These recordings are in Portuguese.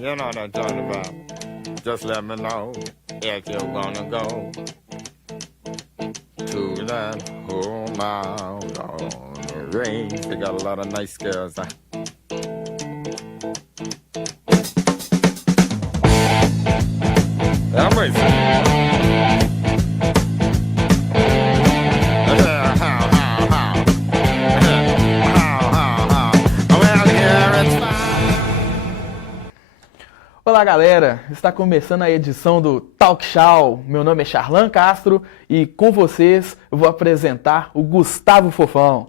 You know what I'm talking about. Just let me know if you're gonna go to that home out on the range. They got a lot of nice girls. I'm Olá galera, está começando a edição do Talk Show. Meu nome é Charlan Castro e com vocês eu vou apresentar o Gustavo Fofão.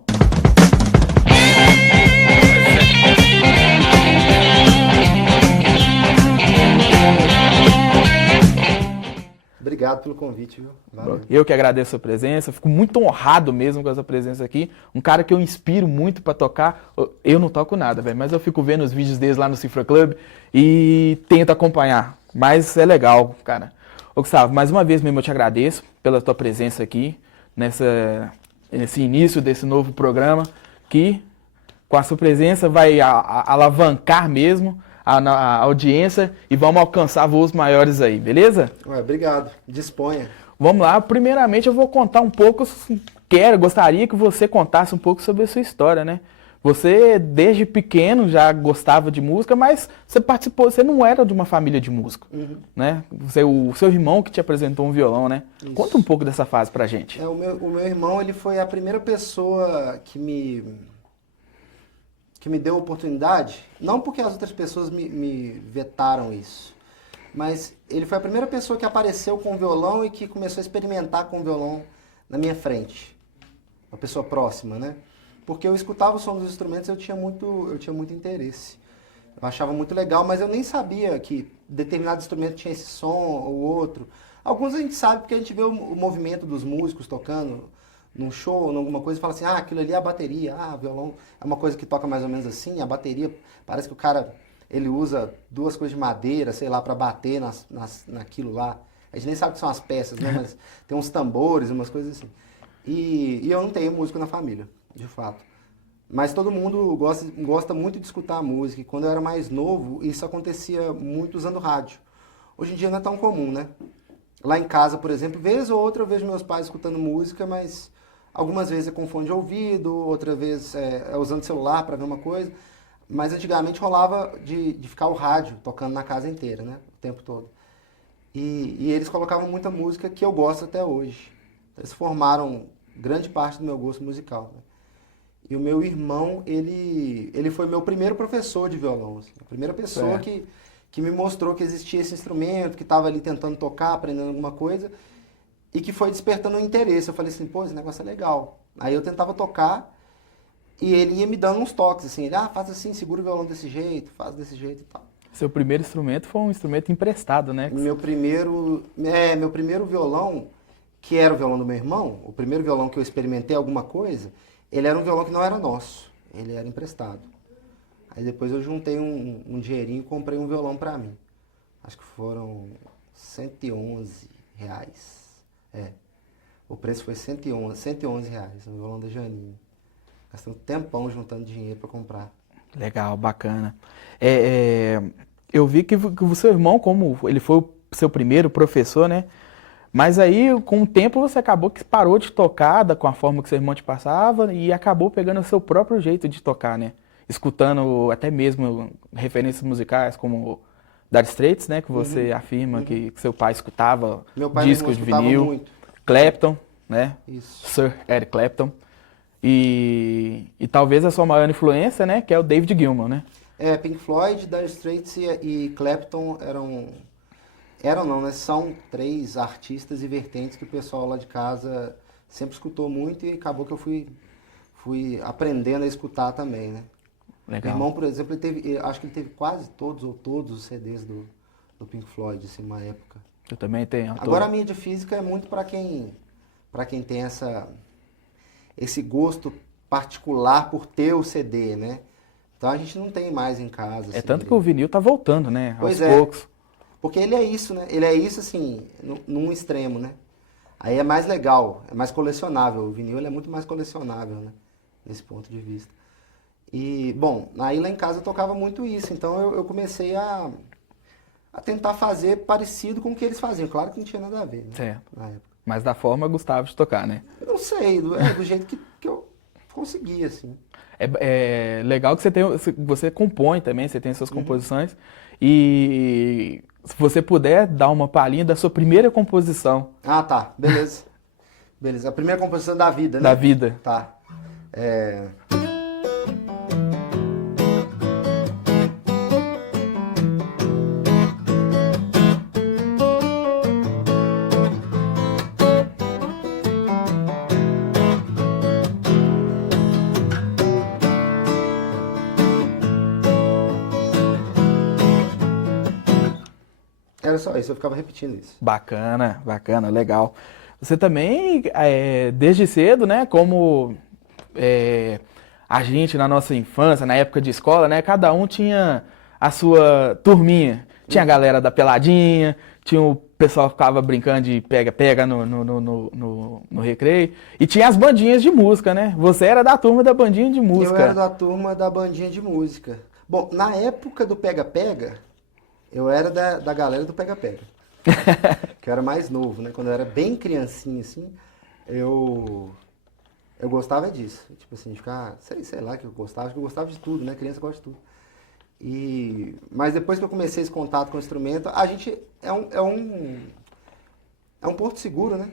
Obrigado pelo convite, viu? Valeu. Eu que agradeço a presença, fico muito honrado mesmo com essa presença aqui. Um cara que eu inspiro muito pra tocar. Eu não toco nada, velho, mas eu fico vendo os vídeos deles lá no Cifra Club e tento acompanhar. Mas é legal, cara. Ô Gustavo, mais uma vez mesmo eu te agradeço pela tua presença aqui nesse início desse novo programa que com a sua presença vai alavancar mesmo a audiência e vamos alcançar voos maiores aí, beleza? Obrigado, disponha. Vamos lá, primeiramente eu vou contar um pouco, gostaria que você contasse um pouco sobre a sua história, né? Você desde pequeno já gostava de música, mas você não era de uma família de músico, né? O seu irmão que te apresentou um violão, né? Isso. Conta um pouco dessa fase pra gente. O meu irmão, ele foi a primeira pessoa que me deu oportunidade, não porque as outras pessoas me vetaram isso, mas ele foi a primeira pessoa que apareceu com o violão e que começou a experimentar com o violão na minha frente. Uma pessoa próxima, né? Porque eu escutava o som dos instrumentos e eu tinha muito interesse. Eu achava muito legal, mas eu nem sabia que determinado instrumento tinha esse som ou outro. Alguns a gente sabe porque a gente vê o movimento dos músicos tocando num show ou alguma coisa e fala assim, aquilo ali é a bateria, o violão é uma coisa que toca mais ou menos assim, a bateria, parece que o cara, ele usa duas coisas de madeira, sei lá, pra bater naquilo lá. A gente nem sabe o que são as peças, né, mas tem uns tambores, umas coisas assim. E eu não tenho músico na família, de fato. Mas todo mundo gosta muito de escutar música, e quando eu era mais novo, isso acontecia muito usando rádio. Hoje em dia não é tão comum, né? Lá em casa, por exemplo, vez ou outra eu vejo meus pais escutando música, mas algumas vezes é com fone de ouvido, outra vez é usando celular para ver uma coisa. Mas antigamente rolava de ficar o rádio tocando na casa inteira, né? O tempo todo. E eles colocavam muita música que eu gosto até hoje. Eles formaram grande parte do meu gosto musical, né? E o meu irmão, ele foi meu primeiro professor de violão. Assim, a primeira pessoa que me mostrou que existia esse instrumento, que estava ali tentando tocar, aprendendo alguma coisa, e que foi despertando um interesse. Eu falei assim, pô, esse negócio é legal. Aí eu tentava tocar e ele ia me dando uns toques, assim, ele, faz assim, segura o violão desse jeito, faz desse jeito e tal. Seu primeiro instrumento foi um instrumento emprestado, né? Meu primeiro violão, que era o violão do meu irmão, o primeiro violão que eu experimentei alguma coisa, ele era um violão que não era nosso, ele era emprestado. Aí depois eu juntei um dinheirinho e comprei um violão pra mim. Acho que foram R$111. O preço foi R$111, o violão da Janinha. Gastei um tempão juntando dinheiro pra comprar. Legal, bacana. Eu vi que o seu irmão, como ele foi o seu primeiro professor, né? Mas aí, com o tempo, você acabou que parou de tocar com a forma que seu irmão te passava e acabou pegando o seu próprio jeito de tocar, né? Escutando até mesmo referências musicais como Dire Straits, né? Que você afirma que seu pai escutava discos de vinil. Muito. Clapton, né? Isso. Sir Eric Clapton. E talvez a sua maior influência, né? Que é o David Gilmour, né? Pink Floyd, Dire Straits e Clapton são três artistas e vertentes que o pessoal lá de casa sempre escutou muito e acabou que eu fui aprendendo a escutar também, né? Legal. Meu irmão, por exemplo, acho que ele teve quase todos os CDs do Pink Floyd, assim, uma época. Eu também tenho. Agora a mídia física é muito para quem tem esse gosto particular por ter o CD, né? Então a gente não tem mais em casa. É assim, tanto que o vinil tá voltando, né? Pois Aos poucos. Porque ele é isso, né? Ele é isso, assim, num extremo, né? Aí é mais legal, é mais colecionável. O vinil ele é muito mais colecionável, né? Nesse ponto de vista. E, bom, aí lá em casa eu tocava muito isso. Então eu comecei a a tentar fazer parecido com o que eles faziam. Claro que não tinha nada a ver, né? Certo. Na época. Mas da forma Gustavo de tocar, né? Eu não sei, do jeito que eu consegui, assim. É legal que você compõe também, você tem suas composições. E se você puder dar uma palhinha da sua primeira composição Ah, tá. Beleza. Beleza. A primeira composição da vida, né? da vida. Tá. Era só isso, eu ficava repetindo isso. Bacana, bacana, legal. Você também, desde cedo, né, como a gente na nossa infância, na época de escola, né, cada um tinha a sua turminha. Tinha a galera da peladinha, tinha o pessoal que ficava brincando de pega-pega no recreio, e tinha as bandinhas de música, né? Você era da turma da bandinha de música. Eu era da turma da bandinha de música. Bom, na época do pega-pega, eu era da galera do pega-pega. Que eu era mais novo, né? Quando eu era bem criancinha, assim, eu gostava disso. Tipo assim, de ficar, sei lá que eu gostava. Acho que eu gostava de tudo, né? Criança gosta de tudo. Mas depois que eu comecei esse contato com o instrumento, a gente é um porto seguro, né?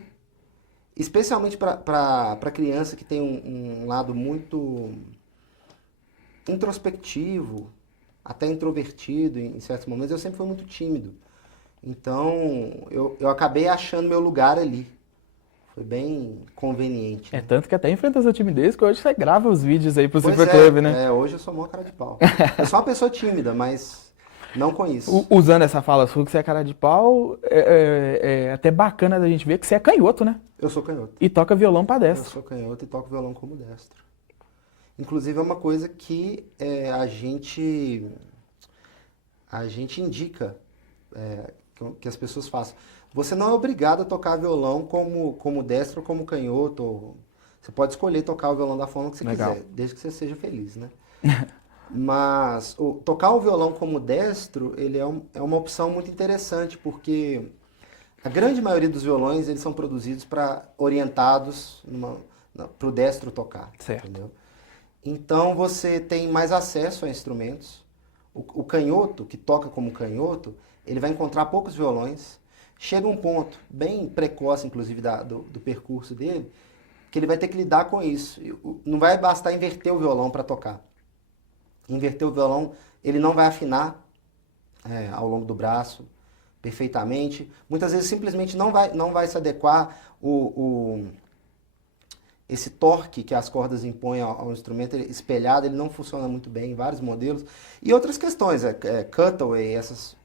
Especialmente para criança que tem um lado muito introspectivo, até introvertido em certos momentos. Eu sempre fui muito tímido. Então, eu acabei achando meu lugar ali. Foi bem conveniente. É tanto que até enfrenta essa timidez, que hoje você grava os vídeos aí pro Pois Cifra Club, né? hoje eu sou mó cara de pau. Eu sou uma pessoa tímida, mas não com isso. Usando essa fala sua que você é cara de pau, é até bacana da gente ver que você é canhoto, né? Eu sou canhoto. E toca violão pra Eu destro. sou canhoto e toco violão como destro. Inclusive é uma coisa que a gente indica que as pessoas façam. Você não é obrigado a tocar violão como destro ou como canhoto. Você pode escolher tocar o violão da forma que você Legal. quiser, desde que você seja feliz, né? Mas tocar o violão como destro, ele é uma opção muito interessante, porque a grande maioria dos violões eles são produzidos orientados para o destro tocar. Certo. Entendeu? Então você tem mais acesso a instrumentos. O canhoto, que toca como canhoto, ele vai encontrar poucos violões. Chega um ponto bem precoce, inclusive, do percurso dele, que ele vai ter que lidar com isso. Não vai bastar inverter o violão para tocar. Inverter o violão, ele não vai afinar ao longo do braço perfeitamente. Muitas vezes simplesmente não vai se adequar esse torque que as cordas impõem ao instrumento espelhado, ele não funciona muito bem em vários modelos. E outras questões, cutaway, essas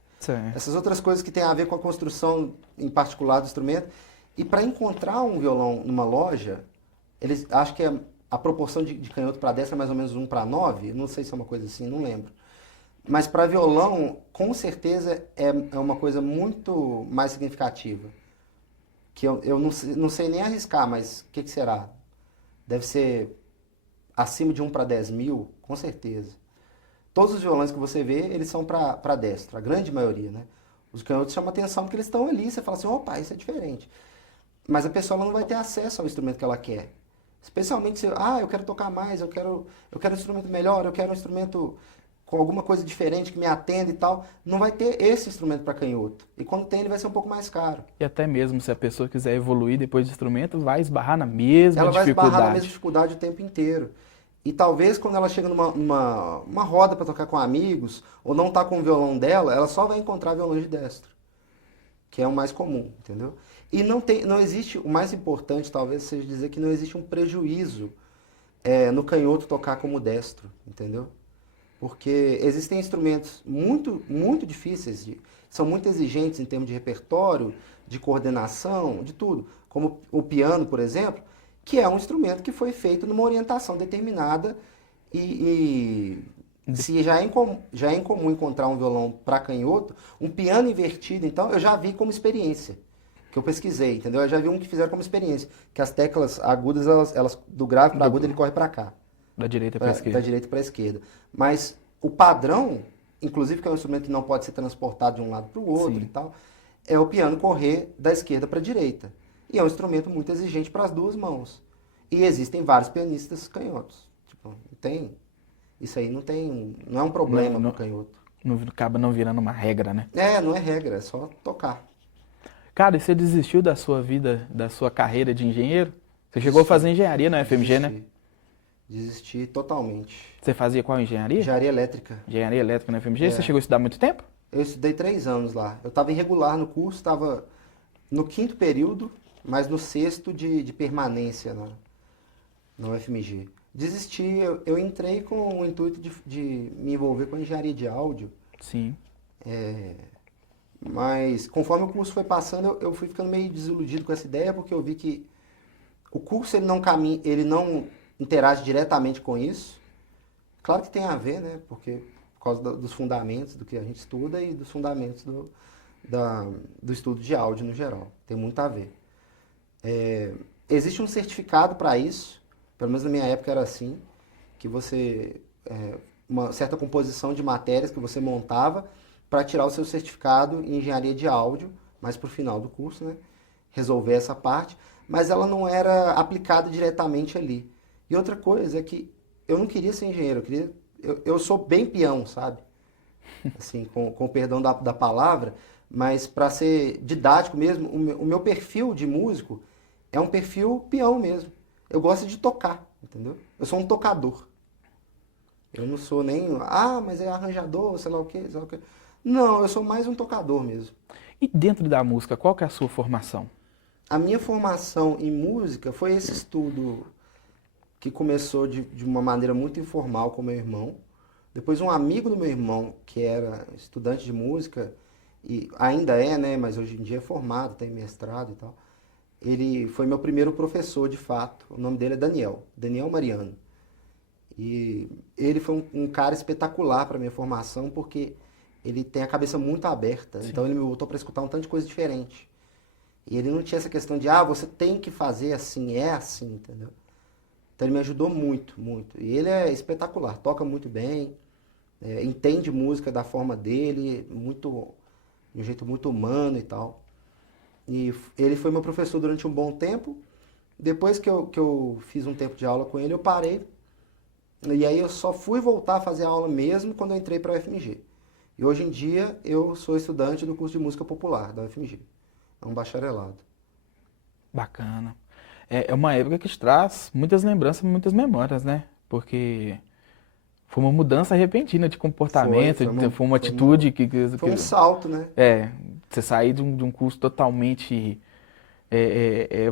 outras coisas que têm a ver com a construção em particular do instrumento. E para encontrar um violão numa loja, eles acham que a proporção de canhoto para destro é mais ou menos 1:9, não sei se é uma coisa assim, não lembro. Mas para violão, com certeza, é uma coisa muito mais significativa. Que eu não sei nem arriscar, mas o que será? Deve ser acima de 1:10.000, com certeza. Todos os violões que você vê, eles são para destro, a grande maioria, né? Os canhotos chamam atenção porque eles estão ali, você fala assim, opa, isso é diferente. Mas a pessoa não vai ter acesso ao instrumento que ela quer. Especialmente se, eu quero tocar mais, eu quero um instrumento melhor, eu quero um instrumento com alguma coisa diferente que me atenda e tal. Não vai ter esse instrumento para canhoto. E quando tem, ele vai ser um pouco mais caro. E até mesmo se a pessoa quiser evoluir depois do instrumento, vai esbarrar na mesma ela vai dificuldade. esbarrar na mesma dificuldade o tempo inteiro. E talvez quando ela chega numa roda para tocar com amigos, ou não tá com o violão dela, ela só vai encontrar violão de destro. Que é o mais comum, entendeu? E não existe, o mais importante talvez seja dizer que não existe um prejuízo no canhoto tocar como destro, entendeu? Porque existem instrumentos muito, muito difíceis, são muito exigentes em termos de repertório, de coordenação, de tudo. Como o piano, por exemplo, que é um instrumento que foi feito numa orientação determinada se já é incomum encontrar um violão para canhoto, um piano invertido, então, eu já vi como experiência, que eu pesquisei, entendeu? Eu já vi um que fizeram como experiência, que as teclas agudas, elas do grave para agudo, ele corre para cá. Da direita para a esquerda. Da direita para a esquerda. Mas o padrão, inclusive que é um instrumento que não pode ser transportado de um lado para o outro Sim. e tal, é o piano correr da esquerda para a direita. E é um instrumento muito exigente para as duas mãos. E existem vários pianistas canhotos. Tipo, não tem, isso aí não é um problema para o canhoto. Não, acaba não virando uma regra, né? Não é regra, é só tocar. Cara, e você desistiu da sua vida, da sua carreira de engenheiro? Você chegou a fazer engenharia na FMG, né? Desisti totalmente. Você fazia qual engenharia? Engenharia elétrica. Engenharia elétrica na FMG? É. Você chegou a estudar muito tempo? Eu estudei 3 anos lá. Eu estava irregular no curso, estava no 5º período, mas no 6º de permanência na UFMG. Desisti, eu entrei com o intuito de me envolver com a engenharia de áudio, Sim. mas conforme o curso foi passando, eu fui ficando meio desiludido com essa ideia, porque eu vi que o curso ele não interage diretamente com isso. Claro que tem a ver, né? Porque por causa dos fundamentos do que a gente estuda e dos fundamentos do estudo de áudio no geral. Tem muito a ver. Existe um certificado para isso, pelo menos na minha época era assim, que você... uma certa composição de matérias que você montava para tirar o seu certificado em engenharia de áudio, mais para o final do curso, né? Resolver essa parte, mas ela não era aplicada diretamente ali. E outra coisa é que eu não queria ser engenheiro, eu sou bem peão, sabe? Assim, com o perdão da palavra, mas para ser didático mesmo, o meu perfil de músico é um perfil peão mesmo. Eu gosto de tocar, entendeu? Eu sou um tocador. Eu não sou nem, mas é arranjador, sei lá o quê, sei lá o quê. Não, eu sou mais um tocador mesmo. E dentro da música, qual que é a sua formação? A minha formação em música foi esse estudo que começou de uma maneira muito informal com meu irmão. Depois um amigo do meu irmão, que era estudante de música, e ainda é, né, mas hoje em dia é formado, tem mestrado e tal. Ele foi meu primeiro professor, de fato. O nome dele é Daniel Mariano. E ele foi um cara espetacular para minha formação, porque ele tem a cabeça muito aberta. Sim. Então ele me botou para escutar um tanto de coisa diferente. E ele não tinha essa questão de, você tem que fazer assim, é assim, entendeu? Então ele me ajudou muito, muito. E ele é espetacular, toca muito bem, entende música da forma dele, de um jeito muito humano e tal. E ele foi meu professor durante um bom tempo. Depois que eu fiz um tempo de aula com ele, eu parei. E aí eu só fui voltar a fazer aula mesmo quando eu entrei para a UFMG. E hoje em dia eu sou estudante do curso de música popular da UFMG. É um bacharelado. Bacana. É uma época que te traz muitas lembranças, muitas memórias, né? Porque foi uma mudança repentina de comportamento, foi uma atitude que... Foi um salto, né? Você sair de um curso totalmente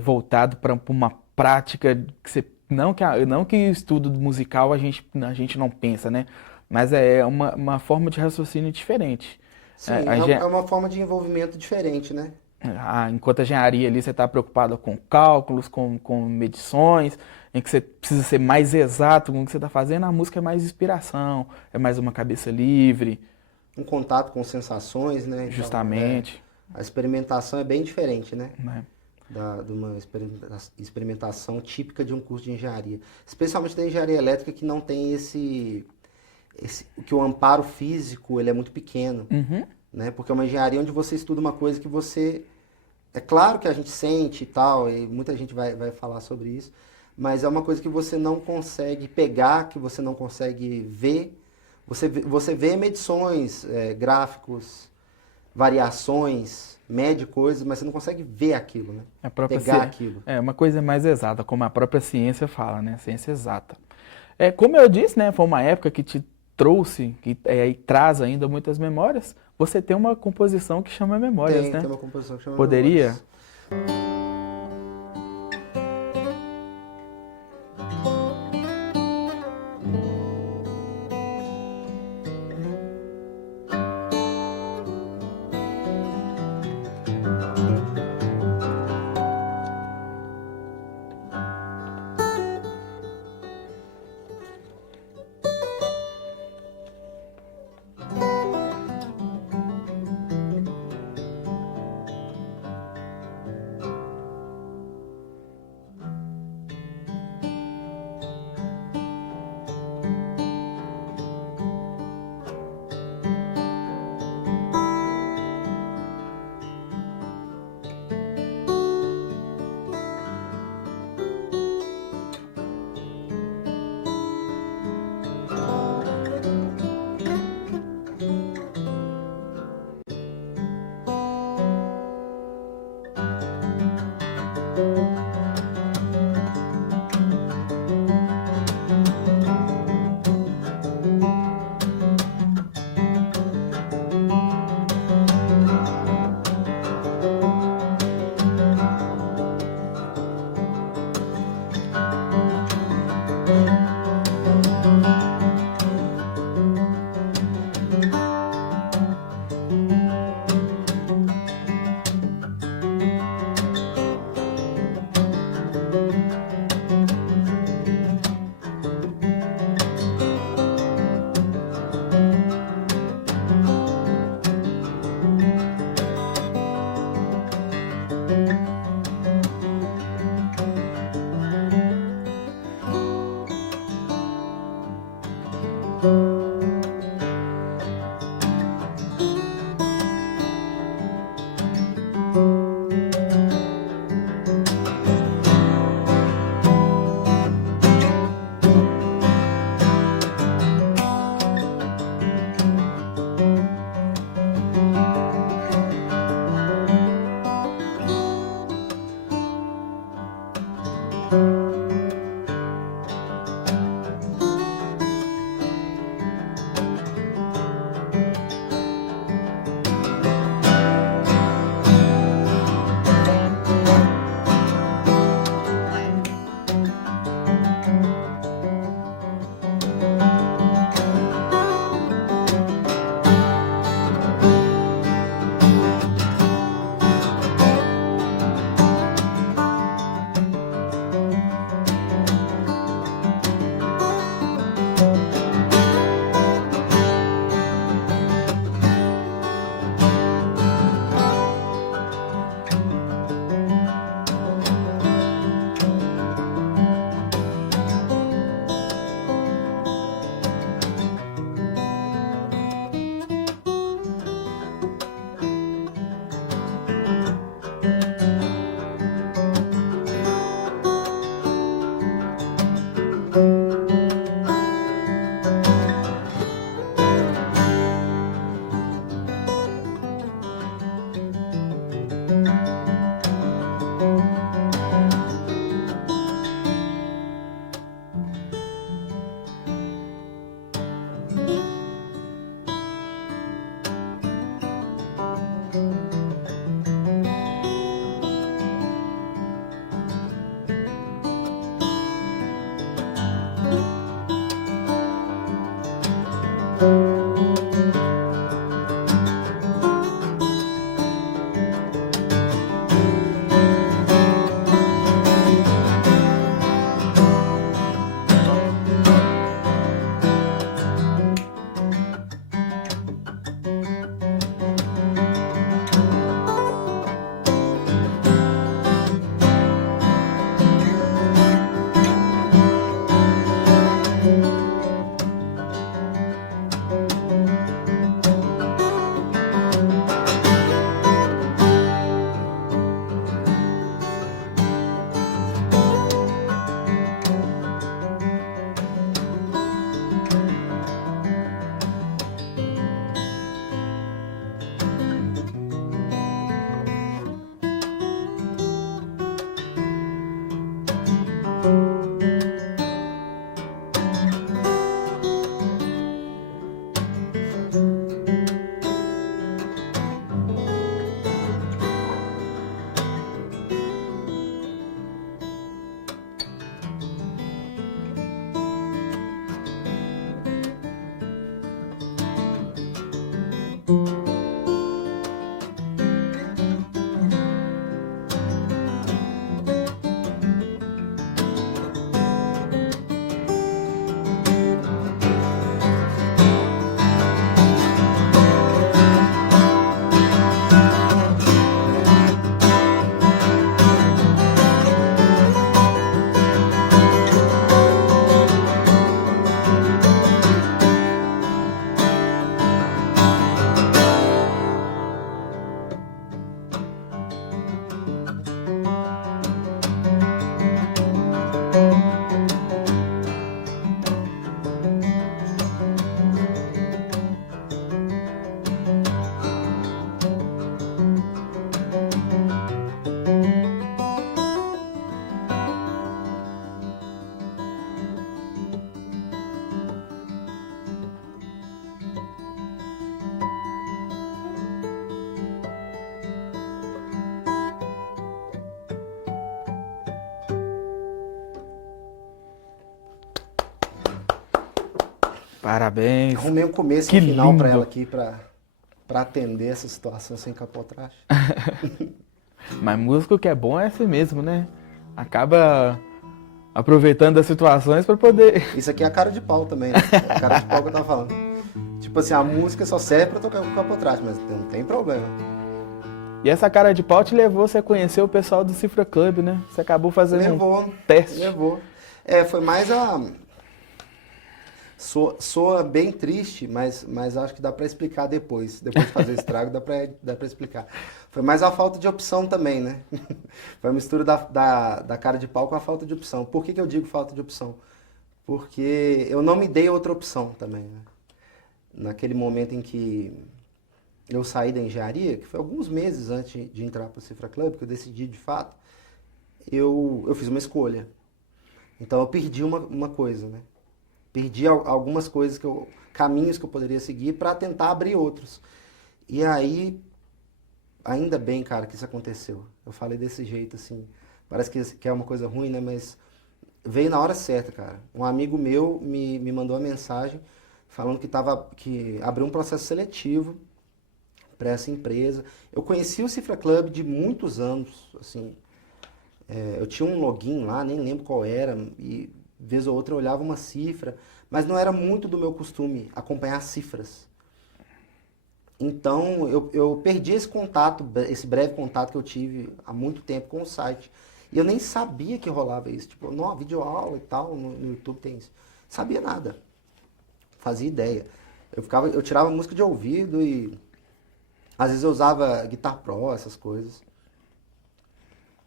voltado para uma prática que você... Não que o estudo musical a gente não pensa, né? Mas é uma forma de raciocínio diferente. Sim, é uma forma de envolvimento diferente, né? Enquanto a engenharia ali você está preocupado com cálculos, com medições, em que você precisa ser mais exato com o que você está fazendo, a música é mais inspiração, é mais uma cabeça livre. Um contato com sensações, né? Justamente. Então, a experimentação é bem diferente, né? De uma experimentação típica de um curso de engenharia. Especialmente da engenharia elétrica, que não tem que o amparo físico ele é muito pequeno. Uhum. Né? Porque é uma engenharia onde você estuda uma coisa que você... É claro que a gente sente e tal, e muita gente vai falar sobre isso, mas é uma coisa que você não consegue pegar, que você não consegue ver. Você vê medições, gráficos, variações, mede coisas, mas você não consegue ver aquilo, né? Pegar aquilo. É uma coisa mais exata, como a própria ciência fala, né? Ciência exata. Como eu disse, né? Foi uma época que te trouxe e traz ainda muitas memórias. Você tem uma composição que chama Memórias, né? Tem uma composição que chama Poderia? Memórias. Parabéns. Arrumei um começo e Que um final pra lindo. ela aqui, pra atender essa situação sem capotraste. Mas músico que é bom é assim mesmo, né? Acaba aproveitando as situações pra poder. Isso aqui é a cara de pau também, né? É a cara de pau que eu tava falando. Tipo assim, a música só serve pra tocar com capotraste, mas não tem problema. E essa cara de pau te levou você a conhecer o pessoal do Cifra Club, né? Você acabou fazendo Levou, um teste. levou. Foi mais a... Soa bem triste, mas acho que dá pra explicar depois. Depois de fazer o estrago, dá pra explicar. Foi mais a falta de opção também, né? Foi a mistura da cara de pau com a falta de opção. Por que eu digo falta de opção? Porque eu não me dei outra opção também, né? Naquele momento em que eu saí da engenharia, que foi alguns meses antes de entrar para o Cifra Club, que eu decidi de fato, eu fiz uma escolha. Então eu perdi uma coisa, né? Perdi algumas coisas, caminhos que eu poderia seguir para tentar abrir outros. E aí, ainda bem, cara, que isso aconteceu. Eu falei desse jeito, assim, parece que é uma coisa ruim, né? Mas veio na hora certa, cara. Um amigo meu me mandou uma mensagem falando que abriu um processo seletivo para essa empresa. Eu conheci o Cifra Club de muitos anos, assim. Eu tinha um login lá, nem lembro qual era, e vez ou outra eu olhava uma cifra, mas não era muito do meu costume acompanhar cifras. Então eu perdi esse contato, esse breve contato que eu tive há muito tempo com o site. E eu nem sabia que rolava isso. Tipo, não, videoaula e tal, no YouTube tem isso. Sabia nada. Fazia ideia. Eu tirava música de ouvido e às vezes eu usava Guitar Pro, essas coisas.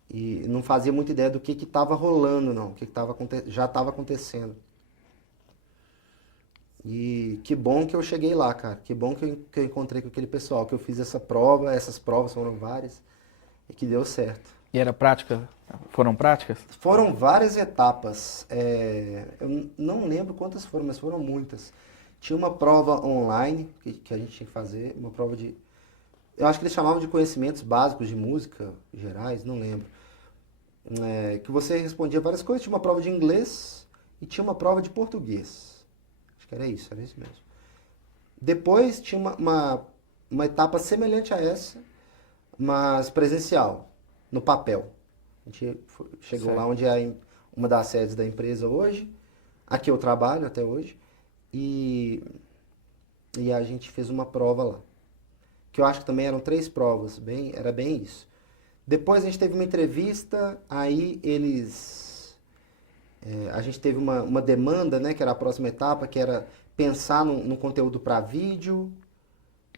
E não fazia muita ideia do que estava rolando, não. O que já estava acontecendo. E que bom que eu cheguei lá, cara. Que bom que eu encontrei com aquele pessoal, que eu fiz essa prova. Essas provas foram várias. e que deu certo. E era prática? Foram práticas? Foram várias etapas. Eu não lembro quantas foram, mas foram muitas. Tinha uma prova online que a gente tinha que fazer, uma prova de... Eu acho que eles chamavam de conhecimentos básicos de música, gerais, não lembro. Que você respondia várias coisas. Tinha uma prova de inglês e tinha uma prova de português. Acho que era isso mesmo. Depois tinha uma etapa semelhante a essa, mas presencial, no papel. A gente chegou Certo. lá onde é uma das sedes da empresa hoje. Aqui eu trabalho até hoje. E a gente fez uma prova lá. Que eu acho que também eram 3 provas. Era bem isso. Depois a gente teve uma entrevista, aí a gente teve uma demanda, né, que era a próxima etapa, que era pensar num conteúdo para vídeo.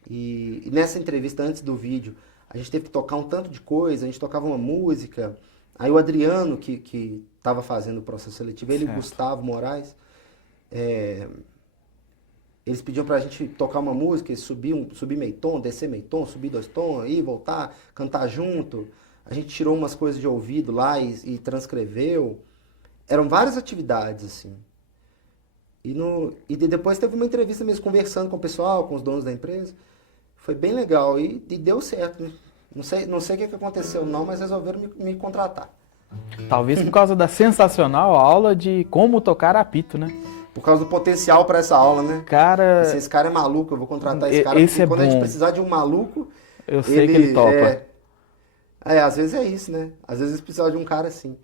E nessa entrevista, antes do vídeo, a gente teve que tocar um tanto de coisa, a gente tocava uma música. Aí o Adriano, que estava fazendo o processo seletivo, ele e o Certo. Gustavo Moraes, eles pediam pra gente tocar uma música, subir meio tom, descer meio tom, subir 2 tons, aí voltar, cantar junto. A gente tirou umas coisas de ouvido lá e transcreveu. Eram várias atividades, assim. E depois teve uma entrevista mesmo, conversando com o pessoal, com os donos da empresa. Foi bem legal e deu certo, né? Não sei o que aconteceu não, mas resolveram me contratar. Talvez por causa da sensacional aula de como tocar apito, né? Por causa do potencial para essa aula, né? Cara, Esse cara é maluco, eu vou contratar esse E- cara, esse porque é quando a gente bom. precisar de um maluco, eu sei que ele topa. às vezes é isso, né? Às vezes precisa de um cara assim.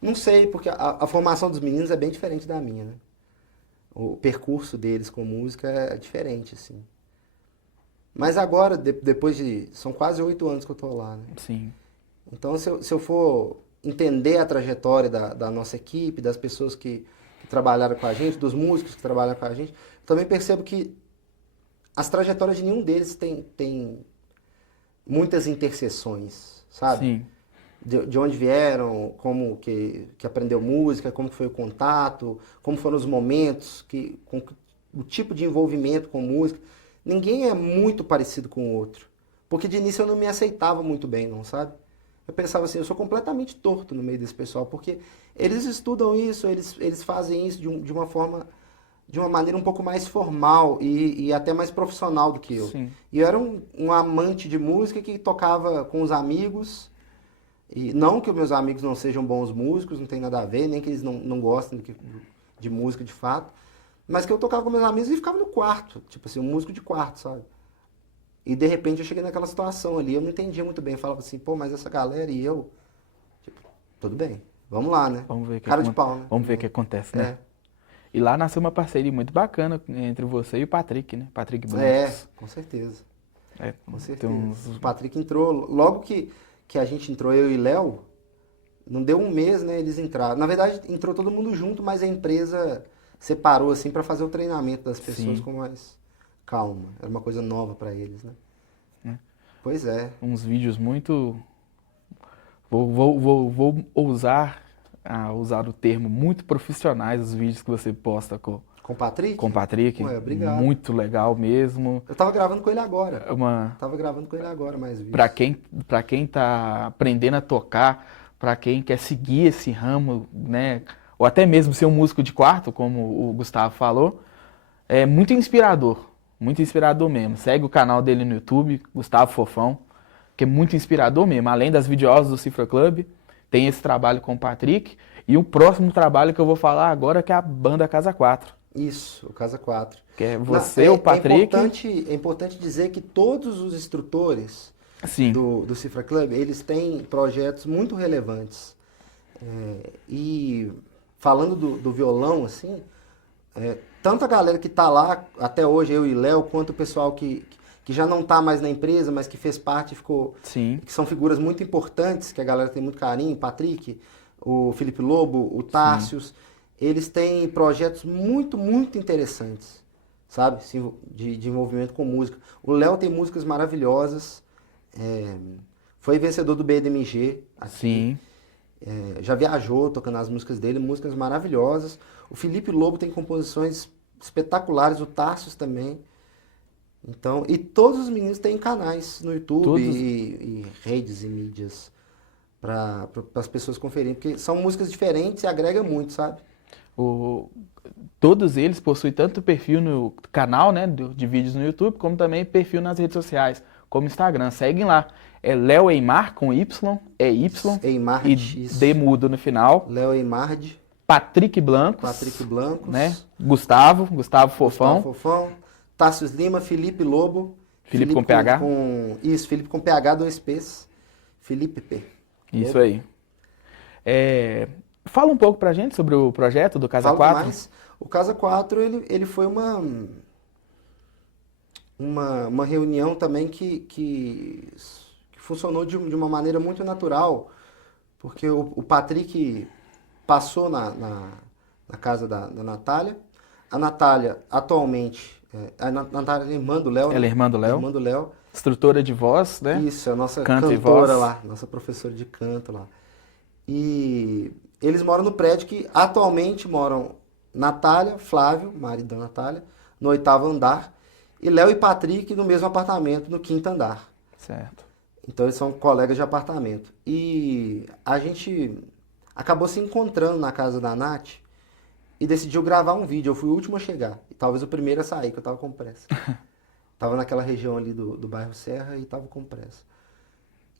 Não sei, porque a formação dos meninos é bem diferente da minha, né? O percurso deles com música é diferente, assim. Mas agora, depois de... São quase 8 anos que eu tô lá, né? Sim. Então, se eu for entender a trajetória da nossa equipe, das pessoas que trabalharam com a gente, dos músicos que trabalharam com a gente, eu também percebo que as trajetórias de nenhum deles tem muitas interseções, sabe? Sim. De onde vieram, como que aprendeu música, como que foi o contato, como foram os momentos, o tipo de envolvimento com música. Ninguém é muito parecido com o outro. Porque de início eu não me aceitava muito bem, não, sabe? Eu pensava assim, eu sou completamente torto no meio desse pessoal, porque eles estudam isso, eles fazem isso de uma forma, de uma maneira um pouco mais formal e até mais profissional do que eu. Sim. E eu era um amante de música que tocava com os amigos. E não que os meus amigos não sejam bons músicos, não tem nada a ver, nem que eles não gostem de música de fato. Mas que eu tocava com meus amigos e ficava no quarto, tipo assim, um músico de quarto, sabe? E de repente eu cheguei naquela situação ali, eu não entendia muito bem, eu falava assim, pô, mas essa galera e eu, tipo, tudo bem, vamos lá, né? Vamos ver o que Cara de pau, né? Vamos ver o que acontece, né? É. E lá nasceu uma parceria muito bacana entre você e o Patrick, né? Patrick Brancos. Com certeza. É, Com certeza. tem uns- O Patrick entrou, logo que a gente entrou, eu e Léo, não deu um mês, né, eles entraram. Na verdade, entrou todo mundo junto, mas a empresa separou, assim, para fazer o treinamento das pessoas Sim. com mais calma. Era uma coisa nova para eles, né? Pois é. uns vídeos muito. Vou usar o termo muito profissionais, os vídeos que você posta Com o Patrick? com o Patrick. Ué, obrigado. Muito legal mesmo. Eu tava gravando com ele agora. Uma, Tava gravando com ele agora mais vídeos. para quem tá aprendendo a tocar, para quem quer seguir esse ramo, né, ou até mesmo ser um músico de quarto, como o Gustavo falou, é muito inspirador mesmo. Segue o canal dele no YouTube, Gustavo Fofão, que é muito inspirador mesmo. Além das videoaulas do Cifra Club, tem esse trabalho com o Patrick e o próximo trabalho que eu vou falar agora que é a banda Casa 4, Isso, o Casa 4. que é você, o Patrick. É importante dizer que todos os instrutores Sim. do Cifra Club, eles têm projetos muito relevantes. E falando do violão, assim, tanto a galera que está lá até hoje, eu e Léo, quanto o pessoal que já não está mais na empresa, mas que fez parte e ficou... Sim. Que são figuras muito importantes, que a galera tem muito carinho, o Patrick, o Felipe Lobo, o Tárcios, eles têm projetos muito, muito interessantes, sabe? De envolvimento com música. O Léo tem músicas maravilhosas, foi vencedor do BDMG aqui. Sim. Já viajou tocando as músicas dele, músicas maravilhosas. O Felipe Lobo tem composições espetaculares, o Tárcios também. Então, e todos os meninos têm canais no YouTube Todos. e redes e mídias para as pessoas conferirem, porque são músicas diferentes e agrega muito, sabe? O- Todos eles possuem tanto perfil no canal, né, de vídeos no YouTube, como também perfil nas redes sociais, como Instagram. Seguem lá. É Léo Eimar com Y, é Y Eimard, e isso. D mudo no final. Léo Eimard, Patrick Blancos, Patrick Blancos, né? Gustavo Fofão, Gustavo Fofão, Tássius Lima, Felipe Lobo. Felipe com PH? Isso, Felipe com PH, 2 P's. Felipe P. Isso Lobo. aí. Fala um pouco pra gente sobre o projeto do Casa Falo 4. mais. O Casa 4, ele foi uma reunião também que funcionou de uma maneira muito natural, porque o Patrick passou na casa da Natália. A Natália, atualmente, a Natália é irmã do Léo, Ela é né? irmã do Léo. Irmã do Léo. Instrutora de voz, né? Isso, é a nossa Canto e cantora voz. lá, nossa professora de canto lá. E eles moram no prédio que atualmente moram Natália, Flávio, marido da Natália, no 8º andar, e Léo e Patrick no mesmo apartamento, no 5º andar. Certo. Então eles são colegas de apartamento. E a gente acabou se encontrando na casa da Nath e decidiu gravar um vídeo. Eu fui o último a chegar, e talvez o primeiro a sair, que eu tava com pressa. Tava naquela região ali do bairro Serra e tava com pressa.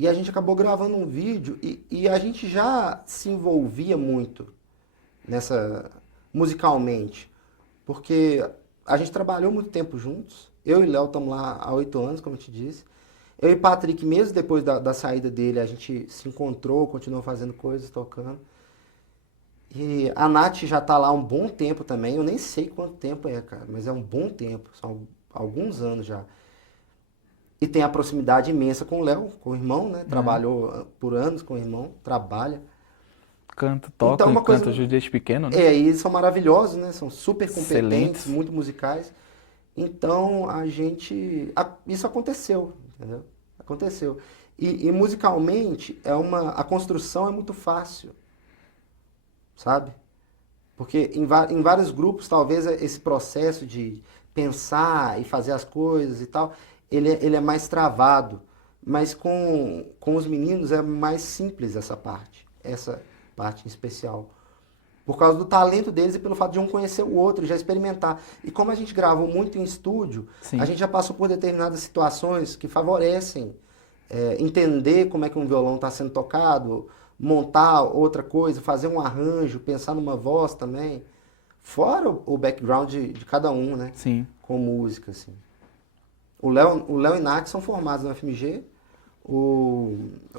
E a gente acabou gravando um vídeo e a gente já se envolvia muito musicalmente, porque a gente trabalhou muito tempo juntos. Eu e Léo estamos lá há 8 anos, como eu te disse. Eu e Patrick, mesmo depois da saída dele, a gente se encontrou, continuou fazendo coisas, tocando. E a Nath já tá lá há um bom tempo também. Eu nem sei quanto tempo é, cara, mas é um bom tempo. São alguns anos já. E tem a proximidade imensa com o Léo, com o irmão, né? Trabalhou por anos com o irmão, trabalha. Toca Então, uma e coisa- canta desde pequeno, né? E eles são maravilhosos, né? São super competentes, Excelentes. muito musicais. Então, isso aconteceu, entendeu? Aconteceu. E musicalmente, a construção é muito fácil, sabe? Porque em vários grupos, talvez esse processo de pensar e fazer as coisas e tal, ele é mais travado. Mas com os meninos é mais simples essa parte em especial. Por causa do talento deles e pelo fato de um conhecer o outro, já experimentar. E como a gente gravou muito em estúdio, Sim. a gente já passou por determinadas situações que favorecem entender como é que um violão está sendo tocado, montar outra coisa, fazer um arranjo, pensar numa voz também. Fora o background de cada um, né? Sim. Com música, assim. O Léo e Nath são formados na FMG. O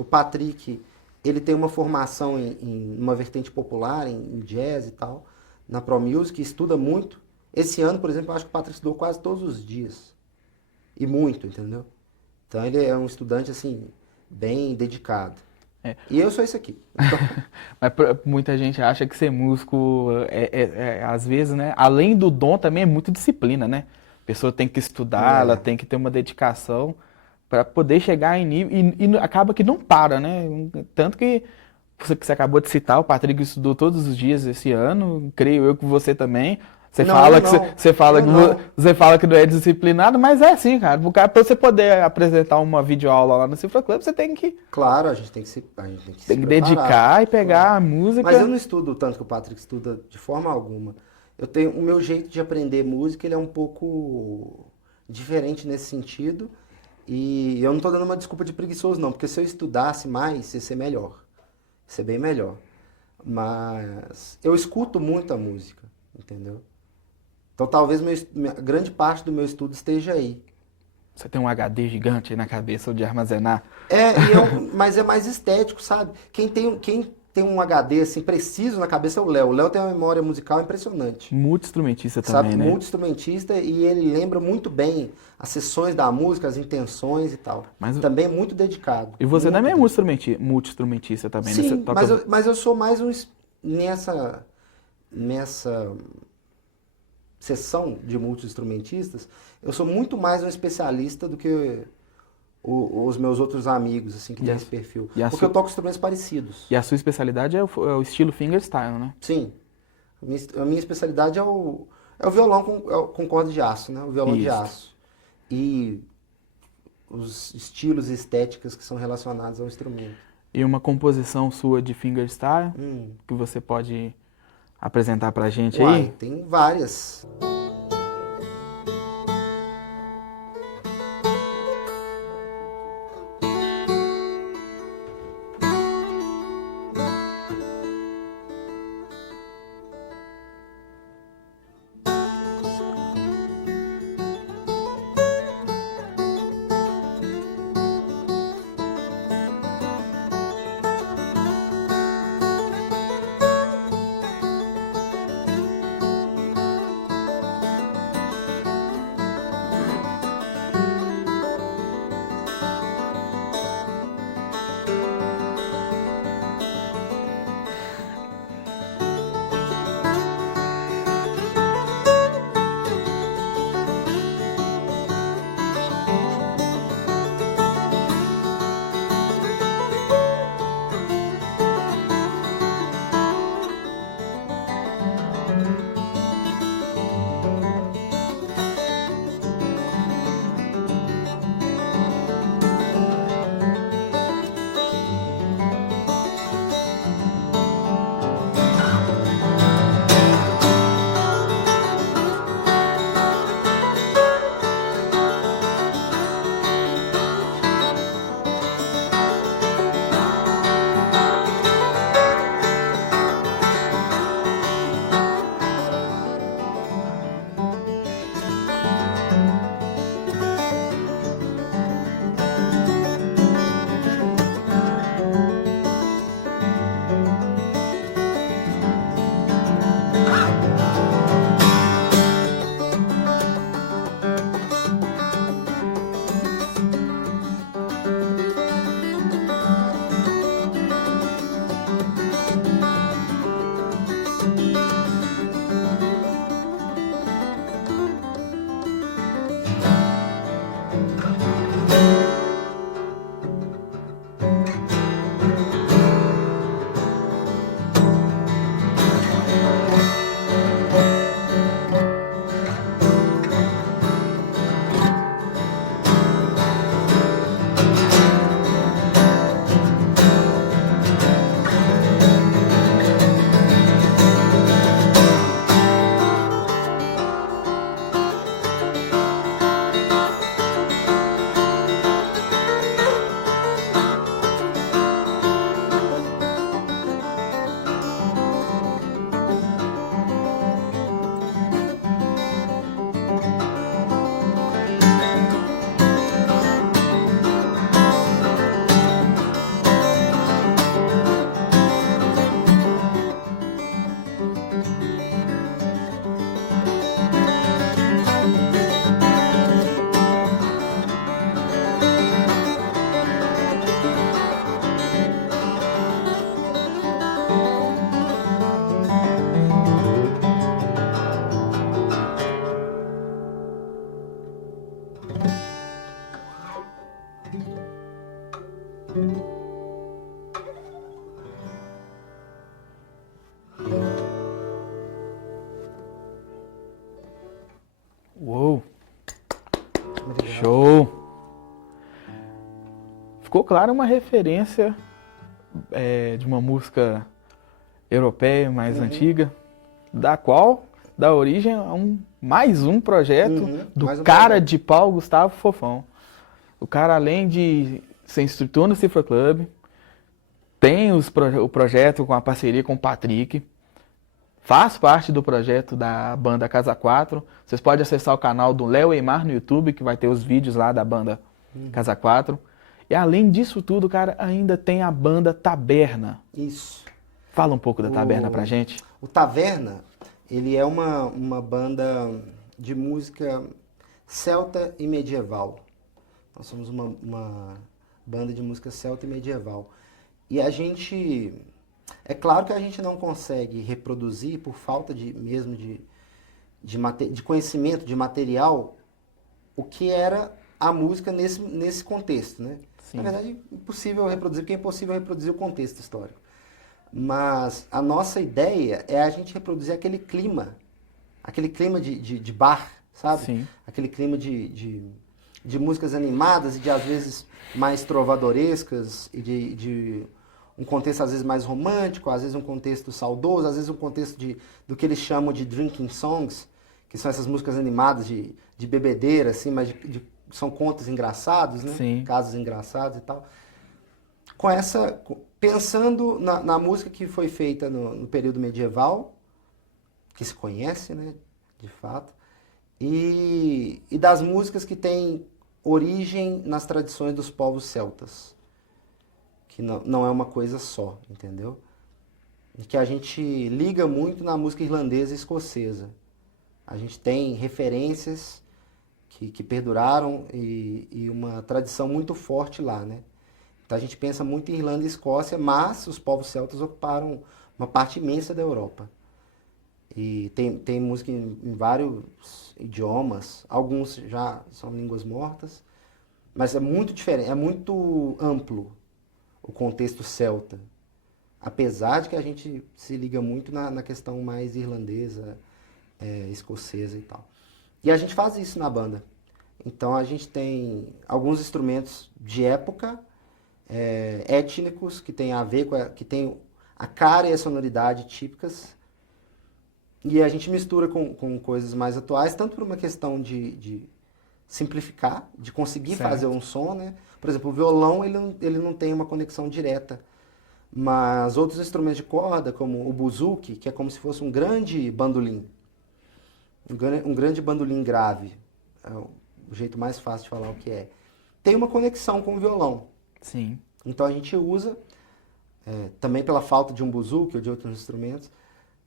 Patrick, ele tem uma formação em uma vertente popular, em jazz e tal, na Pro Music, estuda muito. Esse ano, por exemplo, eu acho que o Patrick estudou quase todos os dias. E muito, entendeu? Então ele é um estudante, assim, bem dedicado. É. E eu sou esse aqui. Então, Mas muita gente acha que ser músico às vezes, né? Além do dom, também é muito disciplina, né? A pessoa tem que estudar, ela tem que ter uma dedicação para poder chegar em nível. E acaba que não para, né? Tanto que você acabou de citar, o Patrick estudou todos os dias esse ano, creio eu que você também. Você Não, fala eu que não. você fala Eu que não. você fala que não é disciplinado, mas é assim, cara. Para você poder apresentar uma videoaula lá no Cifra Club, você tem que claro, a gente tem que se preparar. dedicar e pegar a música. Mas eu não estudo tanto que o Patrick estuda de forma alguma. O meu jeito de aprender música, ele é um pouco diferente nesse sentido. E eu não estou dando uma desculpa de preguiçoso, não, porque se eu estudasse mais, ia ser melhor. Ia ser bem melhor. Mas eu escuto muito a música, entendeu? Então talvez grande parte do meu estudo esteja aí. Você tem um HD gigante aí na cabeça de armazenar. Mas é mais estético, sabe? Quem tem um HD assim preciso na cabeça é o Léo. O Léo tem uma memória musical impressionante. Multi-instrumentista Sabe, também, né? multi-instrumentista, e ele lembra muito bem as sessões da música, as intenções e tal. Mas- Também é muito dedicado. E você muito também é dedicado. multi-instrumentista também, né? Você Sim, toca... mas eu sou mais nessa sessão de multi-instrumentistas, eu sou muito mais um especialista do que os meus outros amigos, assim, que E têm a- esse perfil. e a Porque sua- eu toco instrumentos parecidos. E a sua especialidade é o estilo fingerstyle, né? Sim. A minha especialidade é o violão com corda de aço, né? O violão de Isso. aço. e os estilos e estéticas que são relacionados ao instrumento. E uma composição sua de fingerstyle Hum. que você pode apresentar pra gente Uai, aí? tem várias. Uou, Muito legal. show! Ficou claro uma referência de uma música europeia mais antiga, da qual dá origem a mais um projeto do mais um cara projeto. de pau Gustavo Fofão. O cara, além de ser instrutor no Cifra Club, tem o projeto com a parceria com o Patrick, faz parte do projeto da banda Casa 4. Vocês podem acessar o canal do Léo Eimar no YouTube, que vai ter os vídeos lá da banda Casa 4. E além disso tudo, cara, ainda tem a banda Taberna. Isso. Fala um pouco da Taberna pra gente. O Taverna, ele é uma banda de música celta e medieval. Nós somos uma banda de música celta e medieval. E a gente... É claro que a gente não consegue reproduzir, por falta de conhecimento, de material, o que era a música nesse contexto, né? Sim. Na verdade, é impossível reproduzir, porque é impossível reproduzir o contexto histórico. Mas a nossa ideia é a gente reproduzir aquele clima de bar, sabe? Sim. Aquele clima de de músicas animadas e de, às vezes, mais trovadorescas e de um contexto, às vezes, mais romântico, às vezes um contexto saudoso, às vezes um contexto do que eles chamam de drinking songs, que são essas músicas animadas de bebedeira, assim, mas são contos engraçados, né? Sim. Casos engraçados e tal. Pensando na música que foi feita no período medieval, que se conhece, né, de fato, e das músicas que têm origem nas tradições dos povos celtas, que não é uma coisa só, entendeu? E que a gente liga muito na música irlandesa e escocesa. A gente tem referências que perduraram e uma tradição muito forte lá, né? Então a gente pensa muito em Irlanda e Escócia, mas os povos celtas ocuparam uma parte imensa da Europa. E tem música em vários idiomas, alguns já são línguas mortas, mas é muito diferente, é muito amplo o contexto celta. Apesar de que a gente se liga muito na questão mais irlandesa, escocesa e tal. E a gente faz isso na banda. Então a gente tem alguns instrumentos de época, étnicos, que tem a ver que tem a cara e a sonoridade típicas. E a gente mistura com coisas mais atuais, tanto por uma questão de simplificar, de conseguir Certo. fazer um som, né? Por exemplo, o violão ele não tem uma conexão direta. Mas outros instrumentos de corda, como o buzuki, que é como se fosse um grande bandolim, um grande bandolim grave, é o jeito mais fácil de falar o que é, tem uma conexão com o violão. Sim. Então a gente usa, também pela falta de um buzuki ou de outros instrumentos,